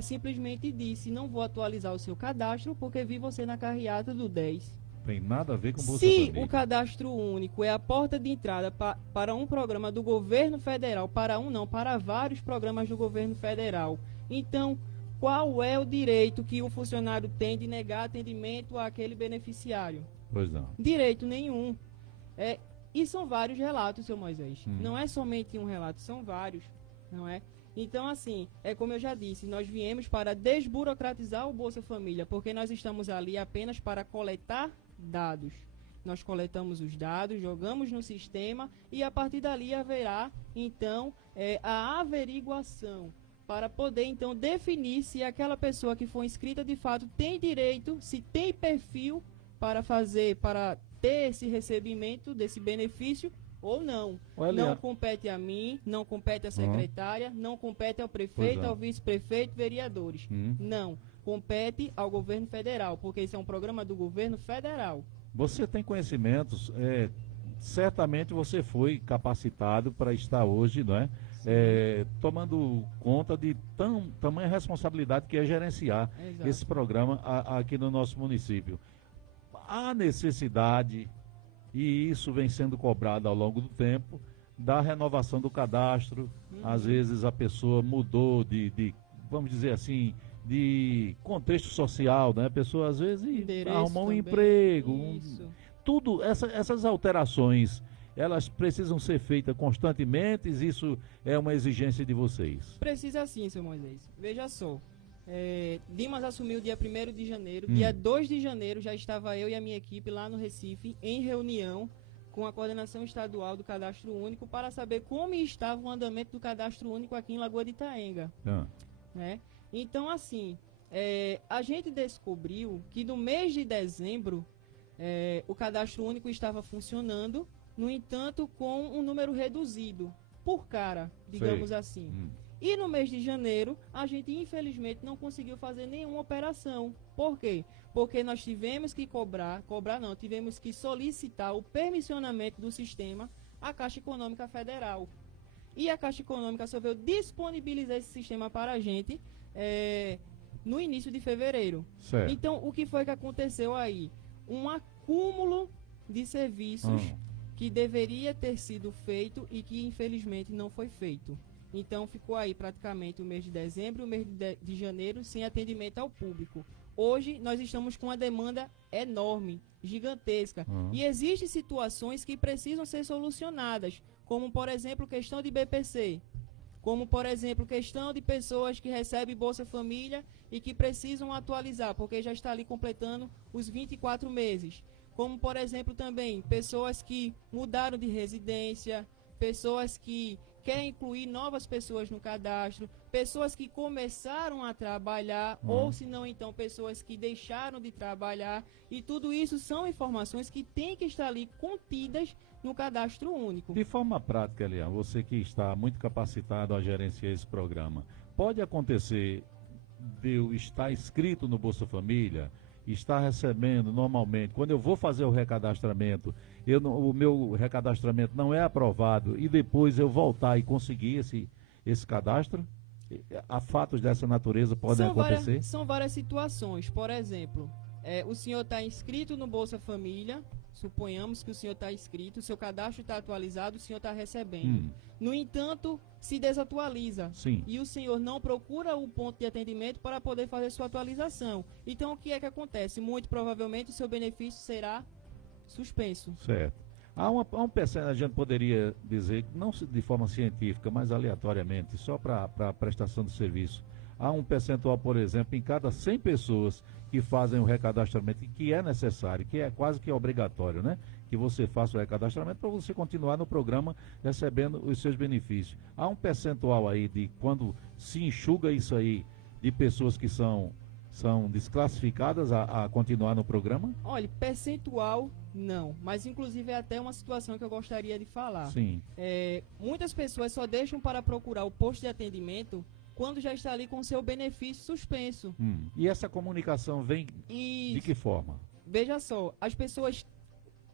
simplesmente disse: não vou atualizar o seu cadastro porque vi você na carreata do 10. Tem nada a ver com Bolsa Se Família. o cadastro único é a porta de entrada para um programa do governo federal, para vários programas do governo federal, então qual é o direito que o funcionário tem de negar atendimento àquele beneficiário? Pois não. Direito nenhum. E são vários relatos, seu Moisés. Não é somente um relato, são vários, não é? Então, assim, é como eu já disse, nós viemos para desburocratizar o Bolsa Família, porque nós estamos ali apenas para coletar dados. Nós coletamos os dados, jogamos no sistema e a partir dali haverá, então, a averiguação para poder, então, definir se aquela pessoa que for inscrita de fato tem direito, se tem perfil para ter esse recebimento desse benefício ou não. Olha, não compete a mim, não compete à secretária, não compete ao prefeito, Pois é. ao vice-prefeito, vereadores. Não, compete ao governo federal, porque esse é um programa do governo federal. Você tem conhecimentos, certamente você foi capacitado para estar hoje, não é? Tomando conta de tamanha responsabilidade que é gerenciar Exato. esse programa aqui no nosso município. Há necessidade, e isso vem sendo cobrado ao longo do tempo, da renovação do cadastro. Às vezes a pessoa mudou vamos dizer assim, de contexto social, né? A pessoa às vezes Endereço arrumou um também. emprego, Isso. tudo, essas alterações, elas precisam ser feitas constantemente, isso é uma exigência de vocês. Precisa sim, seu Moisés. Veja só. Dimas assumiu dia 1º de janeiro. Dia 2 de janeiro já estava eu e a minha equipe lá no Recife em reunião com a coordenação estadual do Cadastro Único para saber como estava o andamento do Cadastro Único aqui em Lagoa de Itaenga. Né? Então, assim, a gente descobriu que no mês de dezembro o Cadastro Único estava funcionando, no entanto, com um número reduzido, por cara, digamos assim. E no mês de janeiro, a gente infelizmente não conseguiu fazer nenhuma operação. Por quê? Porque nós tivemos que tivemos que solicitar o permissionamento do sistema à Caixa Econômica Federal. E a Caixa Econômica só veio disponibilizar esse sistema para a gente no início de fevereiro. Certo. Então, o que foi que aconteceu aí? Um acúmulo de serviços que deveria ter sido feito e que infelizmente não foi feito. Então ficou aí praticamente o mês de dezembro e o mês de janeiro sem atendimento ao público. Hoje nós estamos com uma demanda enorme, gigantesca. E existem situações que precisam ser solucionadas, como por exemplo questão de BPC, como por exemplo questão de pessoas que recebem Bolsa Família e que precisam atualizar, porque já está ali completando os 24 meses. Como por exemplo também pessoas que mudaram de residência, pessoas que querem incluir novas pessoas no cadastro, pessoas que começaram a trabalhar, ou se não, então, pessoas que deixaram de trabalhar, e tudo isso são informações que têm que estar ali contidas no Cadastro Único. De forma prática, Elian, você que está muito capacitado a gerenciar esse programa, pode acontecer de eu estar inscrito no Bolsa Família, está recebendo normalmente, quando eu vou fazer o recadastramento, o meu recadastramento não é aprovado e depois eu voltar e conseguir esse cadastro? Há fatos dessa natureza podem acontecer? São várias situações. Por exemplo, o senhor está inscrito no Bolsa Família, suponhamos que o senhor está inscrito, o seu cadastro está atualizado, o senhor está recebendo. No entanto, se desatualiza. Sim. E o senhor não procura o ponto de atendimento para poder fazer sua atualização. Então, o que é que acontece? Muito provavelmente o seu benefício será suspenso. Certo. Há um percentual, a gente poderia dizer, não de forma científica, mas aleatoriamente, só para a prestação de serviço. Há um percentual, por exemplo, em cada 100 pessoas que fazem o recadastramento, que é necessário, que é quase que obrigatório, né? Que você faça o recadastramento para você continuar no programa recebendo os seus benefícios. Há um percentual aí de quando se enxuga isso aí, de pessoas que são desclassificadas a continuar no programa? Olha, percentual não, mas inclusive é até uma situação que eu gostaria de falar. Sim. Muitas pessoas só deixam para procurar o posto de atendimento quando já está ali com o seu benefício suspenso. E essa comunicação vem de que forma? Veja só,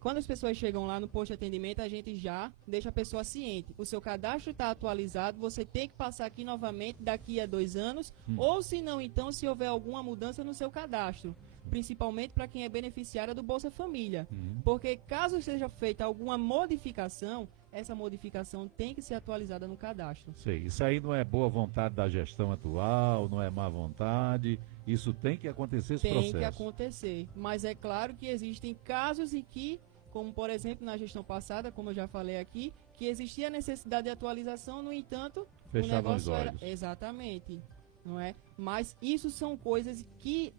quando as pessoas chegam lá no posto de atendimento, a gente já deixa a pessoa ciente. O seu cadastro está atualizado, você tem que passar aqui novamente daqui a 2 anos, ou se não, então, se houver alguma mudança no seu cadastro, principalmente para quem é beneficiária do Bolsa Família. Porque caso seja feita alguma modificação, essa modificação tem que ser atualizada no cadastro. Sei, isso aí não é boa vontade da gestão atual, não é má vontade, isso tem que acontecer, esse processo. Tem que acontecer, mas é claro que existem casos em que como por exemplo na gestão passada, como eu já falei aqui, que existia necessidade de atualização, no entanto, Fechavam o os negócio era olhos. exatamente, não é? Mas isso são coisas que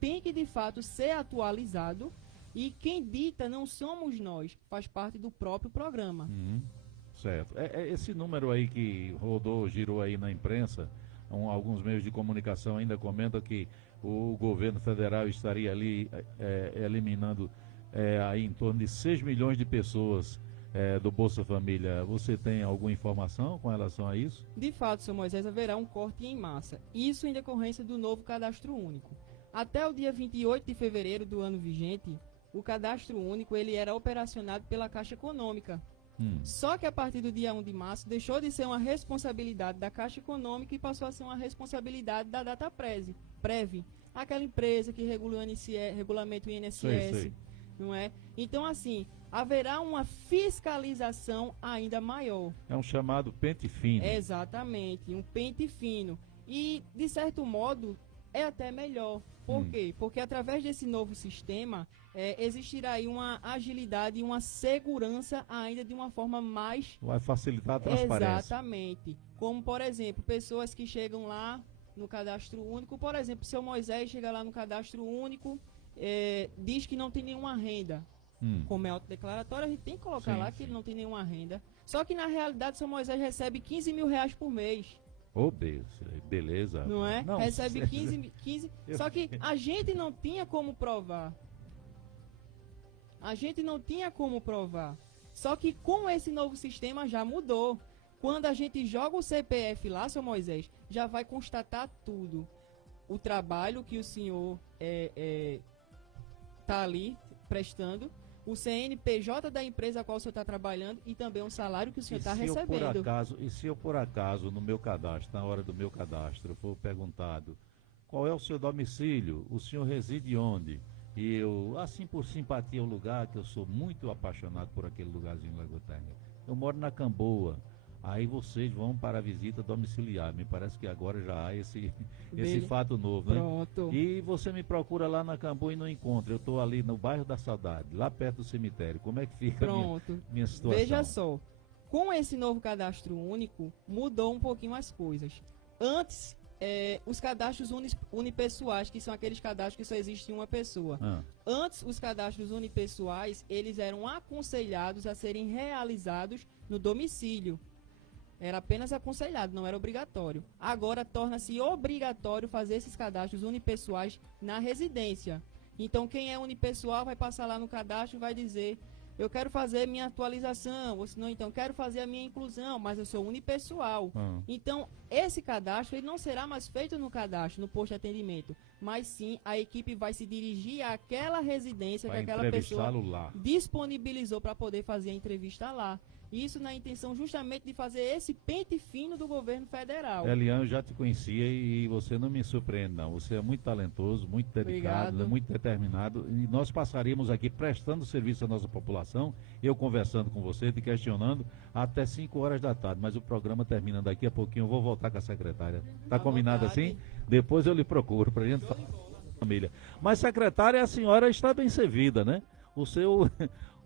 tem que de fato ser atualizado, e quem dita não somos nós, faz parte do próprio programa. Certo. Esse número aí que girou aí na imprensa, alguns meios de comunicação ainda comentam que o governo federal estaria ali eliminando aí em torno de 6 milhões de pessoas do Bolsa Família. Você tem alguma informação com relação a isso? De fato, Sr. Moisés, haverá um corte em massa. Isso em decorrência do novo cadastro único. Até o dia 28 de fevereiro do ano vigente, o cadastro único ele era operacionado pela Caixa Econômica. Só que a partir do dia 1 de março deixou de ser uma responsabilidade da Caixa Econômica e passou a ser uma responsabilidade da Dataprev, aquela empresa que regulamenta o INSS, Sei. não é? Então, assim, haverá uma fiscalização ainda maior. É um chamado pente fino. Exatamente, um pente fino. E, de certo modo, é até melhor. Por quê? Porque através desse novo sistema, existirá aí uma agilidade e uma segurança ainda de uma forma mais... Vai facilitar a transparência. Exatamente. Como, por exemplo, pessoas que chegam lá no cadastro único, por exemplo, o seu Moisés chega lá no cadastro único, diz que não tem nenhuma renda. Como é autodeclaratório, a gente tem que colocar lá que ele não tem nenhuma renda. Só que na realidade, o seu Moisés recebe 15 mil reais por mês. Ô, beleza. Não é? Não, Recebe 15. Só que a gente não tinha como provar. Só que com esse novo sistema já mudou. Quando a gente joga o CPF lá, seu Moisés, já vai constatar tudo. O trabalho que o senhor está ali prestando, o CNPJ da empresa a qual o senhor está trabalhando e também um salário que o senhor está recebendo. E se eu por acaso, no meu cadastro, na hora do meu cadastro, for perguntado qual é o seu domicílio, o senhor reside onde? E eu, assim por simpatia ao lugar, que eu sou muito apaixonado por aquele lugarzinho em Lagoa de Itaenga, eu moro na Camboa. Aí vocês vão para a visita domiciliar. Me parece que agora já há esse fato novo, né? Pronto. E você me procura lá na Camboa e não encontra. Eu estou ali no bairro da Saudade, lá perto do cemitério. Como é que fica a minha situação? Veja só, com esse novo cadastro único, mudou um pouquinho as coisas. Antes, os cadastros unipessoais, que são aqueles cadastros que só existe uma pessoa. Antes, os cadastros unipessoais, eles eram aconselhados a serem realizados no domicílio. Era apenas aconselhado, não era obrigatório. Agora torna-se obrigatório fazer esses cadastros unipessoais na residência. Então quem é unipessoal vai passar lá no cadastro e vai dizer: eu quero fazer minha atualização, ou senão então quero fazer a minha inclusão, mas eu sou unipessoal. Então esse cadastro ele não será mais feito no cadastro, no posto de atendimento, mas sim a equipe vai se dirigir àquela residência que aquela pessoa disponibilizou para poder fazer a entrevista lá. Isso na intenção justamente de fazer esse pente fino do governo federal. Eliane, eu já te conhecia e você não me surpreende, não. Você é muito talentoso, muito dedicado, Obrigado. muito determinado. E nós passaríamos aqui prestando serviço à nossa população, eu conversando com você, te questionando, até 5 horas da tarde. Mas o programa termina daqui a pouquinho, eu vou voltar com a secretária. Tá combinado assim? Depois eu lhe procuro pra gente falar com a família. Mas, secretária, a senhora está bem servida, né?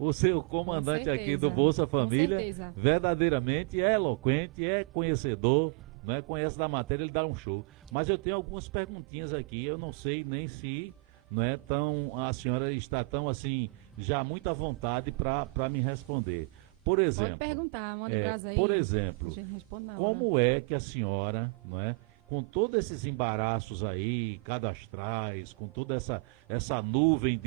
O seu comandante aqui do Bolsa Família verdadeiramente é eloquente, é conhecedor, né? Conhece da matéria, ele dá um show. Mas eu tenho algumas perguntinhas aqui, eu não sei nem se a senhora está tão assim, já muito à vontade para me responder. Por exemplo, pode perguntar, manda aí. Por exemplo, a gente responde na hora. como é que a senhora, com todos esses embaraços aí, cadastrais, com toda essa nuvem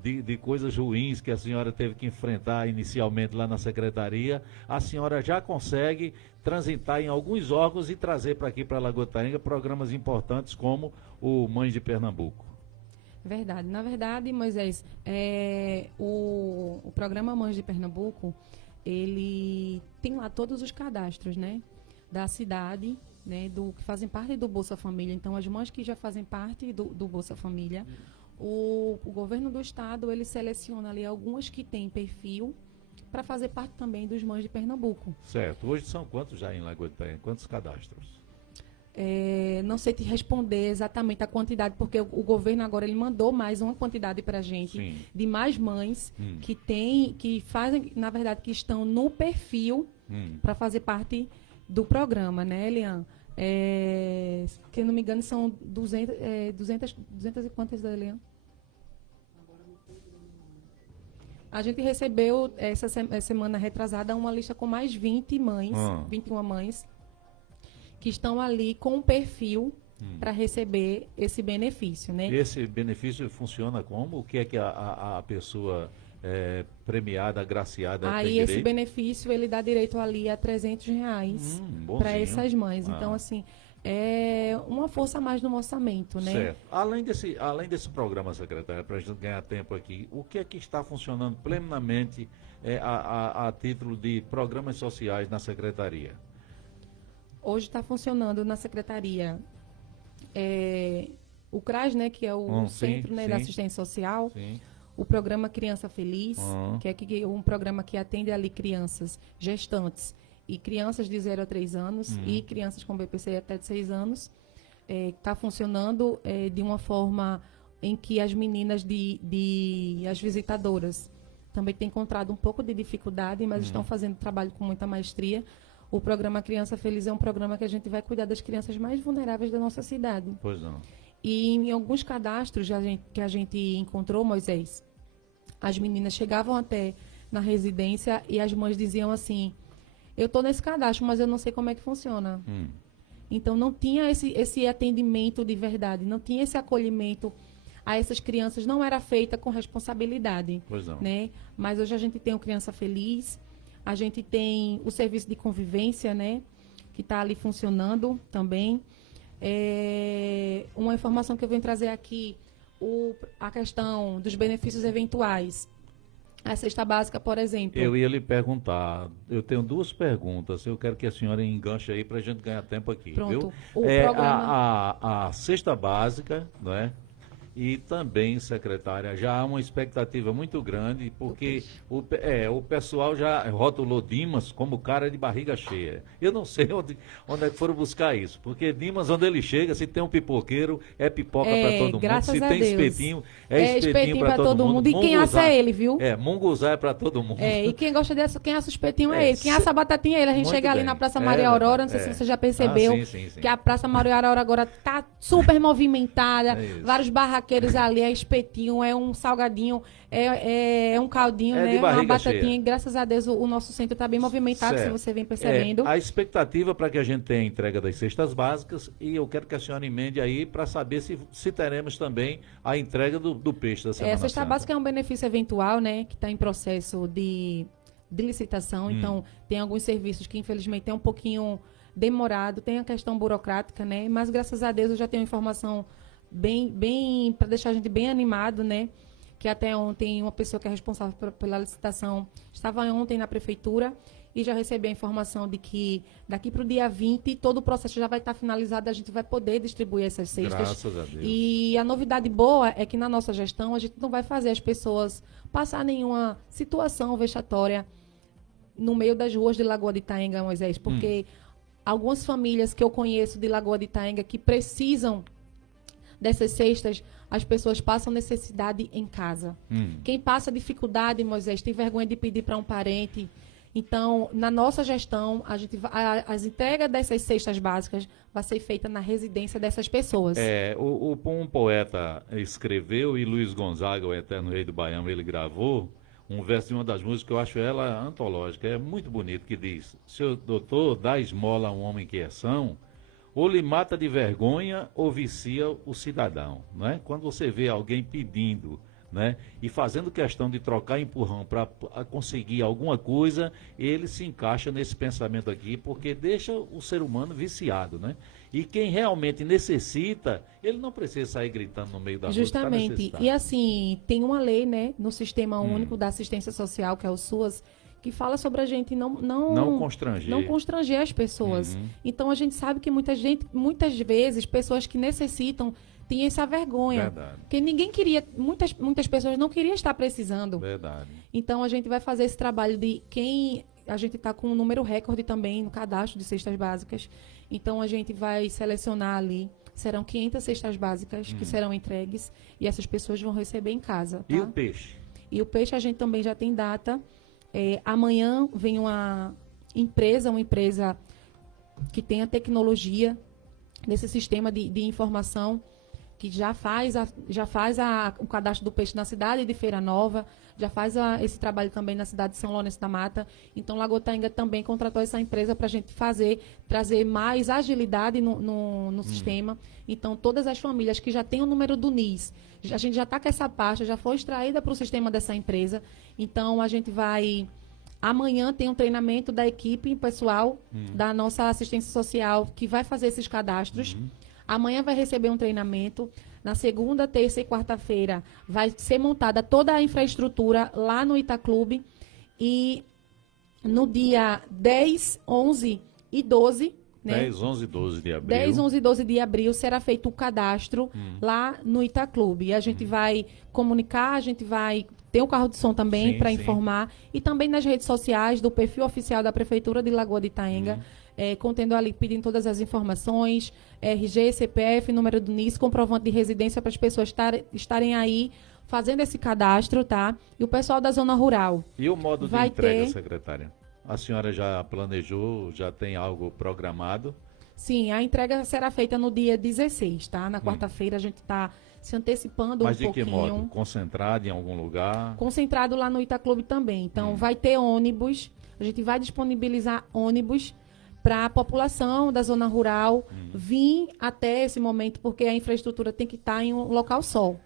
de coisas ruins que a senhora teve que enfrentar inicialmente lá na secretaria, a senhora já consegue transitar em alguns órgãos e trazer para aqui, para Lagoa de Itaenga, programas importantes como o Mães de Pernambuco. Verdade. Na verdade, Moisés, o programa Mães de Pernambuco, ele tem lá todos os cadastros, né? Da cidade, né, que fazem parte do Bolsa Família. Então, as mães que já fazem parte do Bolsa Família, o governo do estado, ele seleciona ali algumas que têm perfil para fazer parte também dos Mães de Pernambuco. Certo. Hoje são quantos já em Lagoa de Itaenga? Quantos cadastros? Não sei te responder exatamente a quantidade, porque o governo agora ele mandou mais uma quantidade para a gente Sim. de mais mães que fazem, na verdade, que estão no perfil para fazer parte do programa, né, Elian? Que não me engano são 200 e quantas, Elian? A gente recebeu essa semana retrasada uma lista com mais 20 mães, 21 mães, que estão ali com um perfil para receber esse benefício, né? Esse benefício funciona como? O que é que a pessoa premiada, agraciada tem Aí direito? esse benefício, ele dá direito ali a R$300 bonzinho. para essas mães. Então, assim, é uma força a mais no orçamento, né? Certo. Além desse programa, secretária, para a gente ganhar tempo aqui, o que é que está funcionando plenamente a título de programas sociais na secretaria? Hoje está funcionando na secretaria o CRAS, né, que é o Centro, né, da Assistência Social, Sim. o programa Criança Feliz, que é um programa que atende ali crianças gestantes e crianças de 0 a 3 anos e crianças com BPC até de 6 anos. Está funcionando de uma forma em que as meninas as visitadoras também têm encontrado um pouco de dificuldade, mas estão fazendo trabalho com muita maestria. O programa Criança Feliz é um programa que a gente vai cuidar das crianças mais vulneráveis da nossa cidade. Pois não. E em alguns cadastros que a gente encontrou, Moisés, as meninas chegavam até na residência e as mães diziam assim: eu estou nesse cadastro, mas eu não sei como é que funciona. Então não tinha esse atendimento de verdade, não tinha esse acolhimento a essas crianças, não era feita com responsabilidade. Pois não. Né? Mas hoje a gente tem o Criança Feliz, a gente tem o serviço de convivência, né, que está ali funcionando também. Uma informação que eu venho trazer aqui, a questão dos benefícios eventuais. A cesta básica, por exemplo. Eu ia lhe perguntar, eu tenho 2 perguntas, eu quero que a senhora enganche aí para a gente ganhar tempo aqui, Pronto. viu? O programa... a cesta básica, não é? E também, secretária, já há uma expectativa muito grande, porque o pessoal já rotulou Dimas como cara de barriga cheia. Eu não sei onde é que foram buscar isso, porque Dimas, onde ele chega, se tem um pipoqueiro, é pipoca para todo mundo. Se tem espetinho, é espetinho para todo mundo. E quem assa é ele, viu? Munguzá é para todo mundo. E quem gosta dessa, quem assa o espetinho é ele. Quem assa a batatinha é ele. A gente Muito chega ali bem. na Praça Maria Aurora, não sei se você já percebeu, sim. que a Praça Maria Aurora agora tá super movimentada, vários barraqueiros ali, é espetinho, é um salgadinho, é um caldinho, né? Uma batatinha. Cheia. E graças a Deus o nosso centro está bem movimentado, Certo. se você vem percebendo. A expectativa para que a gente tenha a entrega das cestas básicas, e eu quero que a senhora emende aí para saber se teremos também a entrega do peixe da Semana A cesta Santa. básica é um benefício eventual, né? Que está em processo de licitação, então tem alguns serviços que infelizmente é um pouquinho demorado, tem a questão burocrática, né? Mas graças a Deus eu já tenho informação bem para deixar a gente bem animado, né? Que até ontem uma pessoa que é responsável pela licitação estava ontem na prefeitura e já recebi a informação de que daqui para o dia 20 todo o processo já vai estar finalizado, a gente vai poder distribuir essas cestas. Graças a Deus. E a novidade boa é que na nossa gestão a gente não vai fazer as pessoas passar nenhuma situação vexatória no meio das ruas de Lagoa de Itaenga, Moisés, porque algumas famílias que eu conheço de Lagoa de Itaenga que precisam dessas cestas, as pessoas passam necessidade em casa. Quem passa dificuldade, Moisés, tem vergonha de pedir para um parente. Então, na nossa gestão, as entregas dessas cestas básicas vai ser feita na residência dessas pessoas. Um poeta escreveu e Luiz Gonzaga, o eterno rei do Baião, ele gravou um verso de uma das músicas que eu acho ela antológica, é muito bonito, que diz: seu doutor, dá esmola a um homem que é são, ou lhe mata de vergonha ou vicia o cidadão, né? Quando você vê alguém pedindo, né, e fazendo questão de trocar empurrão para conseguir alguma coisa, ele se encaixa nesse pensamento aqui, porque deixa o ser humano viciado, né? E quem realmente necessita, ele não precisa sair gritando no meio da rua. Justamente. E assim, tem uma lei, né, no Sistema Único da Assistência Social, que é o SUAS, que fala sobre a gente não constranger as pessoas. Então a gente sabe que muitas vezes pessoas que necessitam têm essa vergonha. Verdade. Porque ninguém queria, muitas pessoas não queriam estar precisando. Verdade. Então a gente vai fazer esse trabalho de quem a gente está com um número recorde também no cadastro de cestas básicas. Então, a gente vai selecionar ali, serão 500 cestas básicas que serão entregues e essas pessoas vão receber em casa. Tá? E o peixe? E o peixe a gente também já tem data. Amanhã vem uma empresa que tem a tecnologia nesse sistema de informação, que já faz o cadastro do peixe na cidade de Feira Nova, já faz esse trabalho também na cidade de São Lourenço da Mata. Então, Lagoa de Itaenga também contratou essa empresa para a gente trazer mais agilidade no sistema. Então, todas as famílias que já têm o número do NIS, a gente já está com essa pasta, já foi extraída para o sistema dessa empresa. Então, a gente vai... Amanhã tem um treinamento da equipe pessoal da nossa assistência social que vai fazer esses cadastros. Amanhã vai receber um treinamento. Na segunda, terça e quarta-feira vai ser montada toda a infraestrutura lá no Itaclube. E no dia 10, 11 e 12... Né? 10, 11 e 12 de abril. 10, 11 e 12 de abril será feito o cadastro lá no Itaclube. E a gente vai comunicar, a gente vai ter um carro de som também para informar. E também nas redes sociais do perfil oficial da Prefeitura de Lagoa de Itaenga, contendo ali, pedindo todas as informações, RG, CPF, número do NIS, comprovante de residência para as pessoas estarem aí fazendo esse cadastro, tá? E o pessoal da zona rural. E o modo de entrega, secretária? A senhora já planejou, já tem algo programado? Sim, a entrega será feita no dia 16, tá? Na quarta-feira a gente está se antecipando um pouquinho. Mas de que modo? Concentrado em algum lugar? Concentrado lá no Itaclube também. Então, vai ter ônibus, a gente vai disponibilizar ônibus para a população da zona rural vir até esse momento, porque a infraestrutura tem que estar em um local só.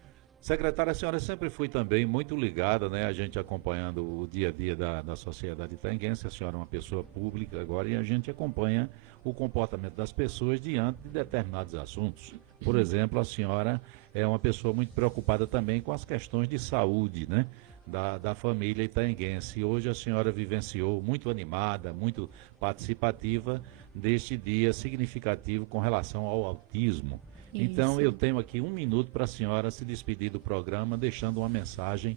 Secretária, a senhora sempre foi também muito ligada, né? A gente acompanhando o dia a dia da sociedade itaenguense, a senhora é uma pessoa pública agora e a gente acompanha o comportamento das pessoas diante de determinados assuntos. Por exemplo, a senhora é uma pessoa muito preocupada também com as questões de saúde, né? Da família itaenguense. E hoje a senhora vivenciou muito animada, muito participativa deste dia significativo com relação ao autismo. Então, eu tenho aqui 1 minuto para a senhora se despedir do programa, deixando uma mensagem,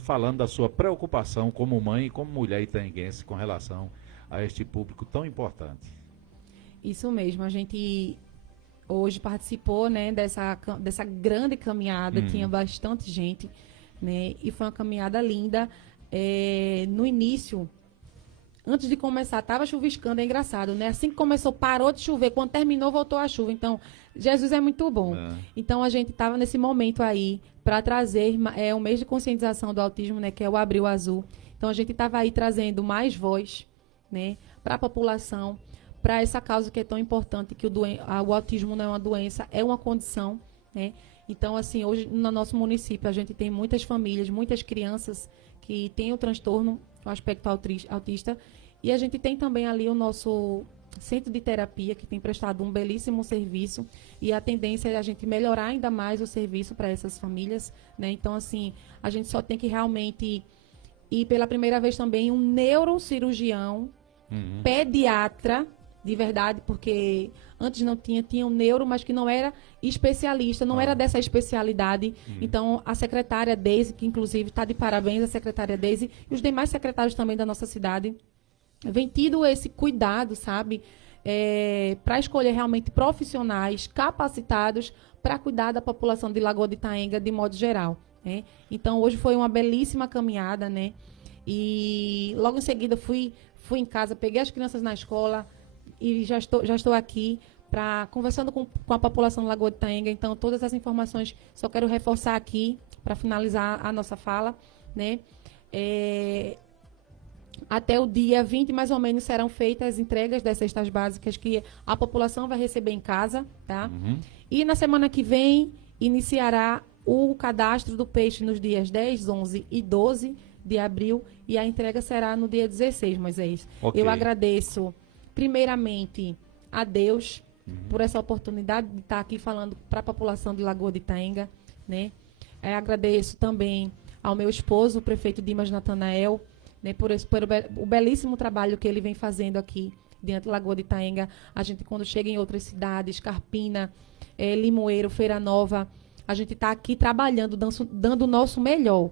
falando da sua preocupação como mãe e como mulher itaenguense com relação a este público tão importante. Isso mesmo, a gente hoje participou, né, dessa grande caminhada, tinha bastante gente, né, e foi uma caminhada linda. No início, antes de começar, estava chuviscando, é engraçado, né? Assim que começou, parou de chover. Quando terminou, voltou a chuva. Então, Jesus é muito bom. Então, a gente estava nesse momento aí para trazer o mês de conscientização do autismo, né? Que é o Abril Azul. Então, a gente estava aí trazendo mais voz, né? Para a população, para essa causa que é tão importante, que o autismo não é uma doença, é uma condição, né? Então, assim, hoje no nosso município, a gente tem muitas famílias, muitas crianças que têm o transtorno, o aspecto autista, e a gente tem também ali o nosso centro de terapia, que tem prestado um belíssimo serviço, e a tendência é a gente melhorar ainda mais o serviço para essas famílias, né? Então, assim, a gente só tem que realmente ir pela primeira vez também um neurocirurgião, pediatra, de verdade, porque antes não tinha um neuro, mas que não era especialista, não era dessa especialidade. Então, a secretária Deise, que inclusive está de parabéns, a secretária Deise, e os demais secretários também da nossa cidade, vem tido esse cuidado, sabe, para escolher realmente profissionais capacitados para cuidar da população de Lagoa de Itaenga de modo geral, né? Então, hoje foi uma belíssima caminhada, né? E logo em seguida fui em casa, peguei as crianças na escola, e já estou aqui conversando com a população de Lagoa de Itaenga. Então, todas as informações, só quero reforçar aqui, para finalizar a nossa fala, né? Até o dia 20, mais ou menos, serão feitas as entregas das cestas básicas que a população vai receber em casa, tá? E na semana que vem, iniciará o cadastro do peixe nos dias 10, 11 e 12 de abril, e a entrega será no dia 16, Moisés. Okay. Eu agradeço primeiramente a Deus por essa oportunidade de estar aqui falando para a população de Lagoa de Itaenga, né? Agradeço também ao meu esposo, o prefeito Dimas Natanael, né, por o belíssimo trabalho que ele vem fazendo aqui dentro de Lagoa de Itaenga. A gente, quando chega em outras cidades, Carpina, Limoeiro, Feira Nova, a gente está aqui trabalhando, dando o nosso melhor.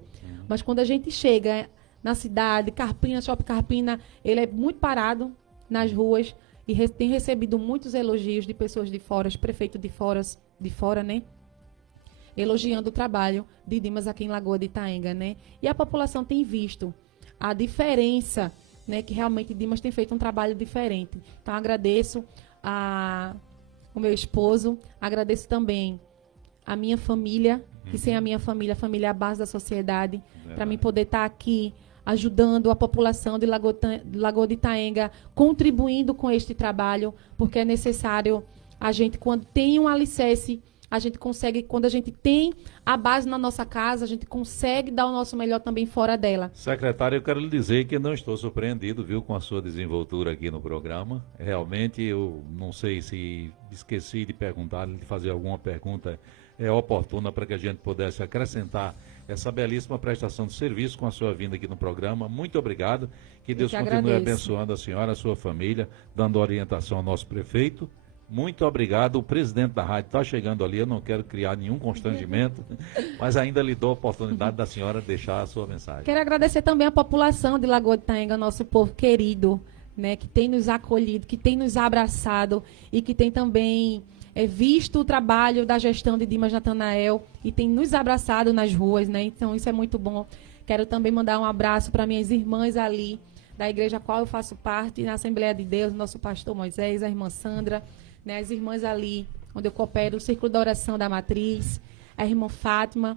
Mas quando a gente chega na cidade. Carpina, Shopping Carpina, ele é muito parado nas ruas e tem recebido muitos elogios de pessoas de fora, os prefeitos de fora, né? Elogiando o trabalho de Dimas aqui em Lagoa de Itaenga, né? E a população tem visto a diferença, né? Que realmente Dimas tem feito um trabalho diferente. Então, agradeço o meu esposo, agradeço também a minha família, que sem a minha família, a família é a base da sociedade, para mim poder estar aqui ajudando a população de Lagoa de Itaenga, contribuindo com este trabalho, porque é necessário a gente, quando tem um alicerce, a gente consegue, quando a gente tem a base na nossa casa, a gente consegue dar o nosso melhor também fora dela. Secretário, eu quero lhe dizer que não estou surpreendido, viu, com a sua desenvoltura aqui no programa. Realmente, eu não sei se esqueci de perguntar, de fazer alguma pergunta oportuna para que a gente pudesse acrescentar essa belíssima prestação de serviço com a sua vinda aqui no programa. Muito obrigado. Que Deus continue abençoando a senhora, a sua família, dando orientação ao nosso prefeito. Muito obrigado. O presidente da rádio está chegando ali, eu não quero criar nenhum constrangimento, mas ainda lhe dou a oportunidade da senhora deixar a sua mensagem. Quero agradecer também a população de Lagoa de Itaenga, nosso povo querido, né, que tem nos acolhido, que tem nos abraçado e que tem também visto o trabalho da gestão de Dimas Natanael e tem nos abraçado nas ruas, né? Então isso é muito bom. Quero também mandar um abraço para minhas irmãs ali, da igreja a qual eu faço parte, na Assembleia de Deus, nosso pastor Moisés, a irmã Sandra, né, as irmãs ali, onde eu coopero, o Círculo da Oração da Matriz, a irmã Fátima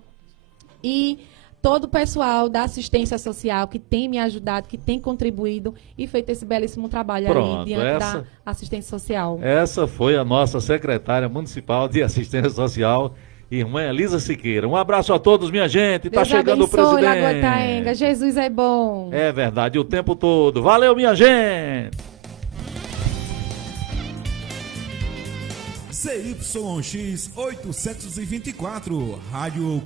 e todo o pessoal da assistência social que tem me ajudado, que tem contribuído e feito esse belíssimo trabalho ali diante da assistência social. Essa foi a nossa secretária municipal de assistência social, irmã Elisa Siqueira. Um abraço a todos, minha gente. Está chegando o presidente. Lagoa de Itaenga. Jesus é bom. É verdade, o tempo todo. Valeu, minha gente. ZYX 824, Rádio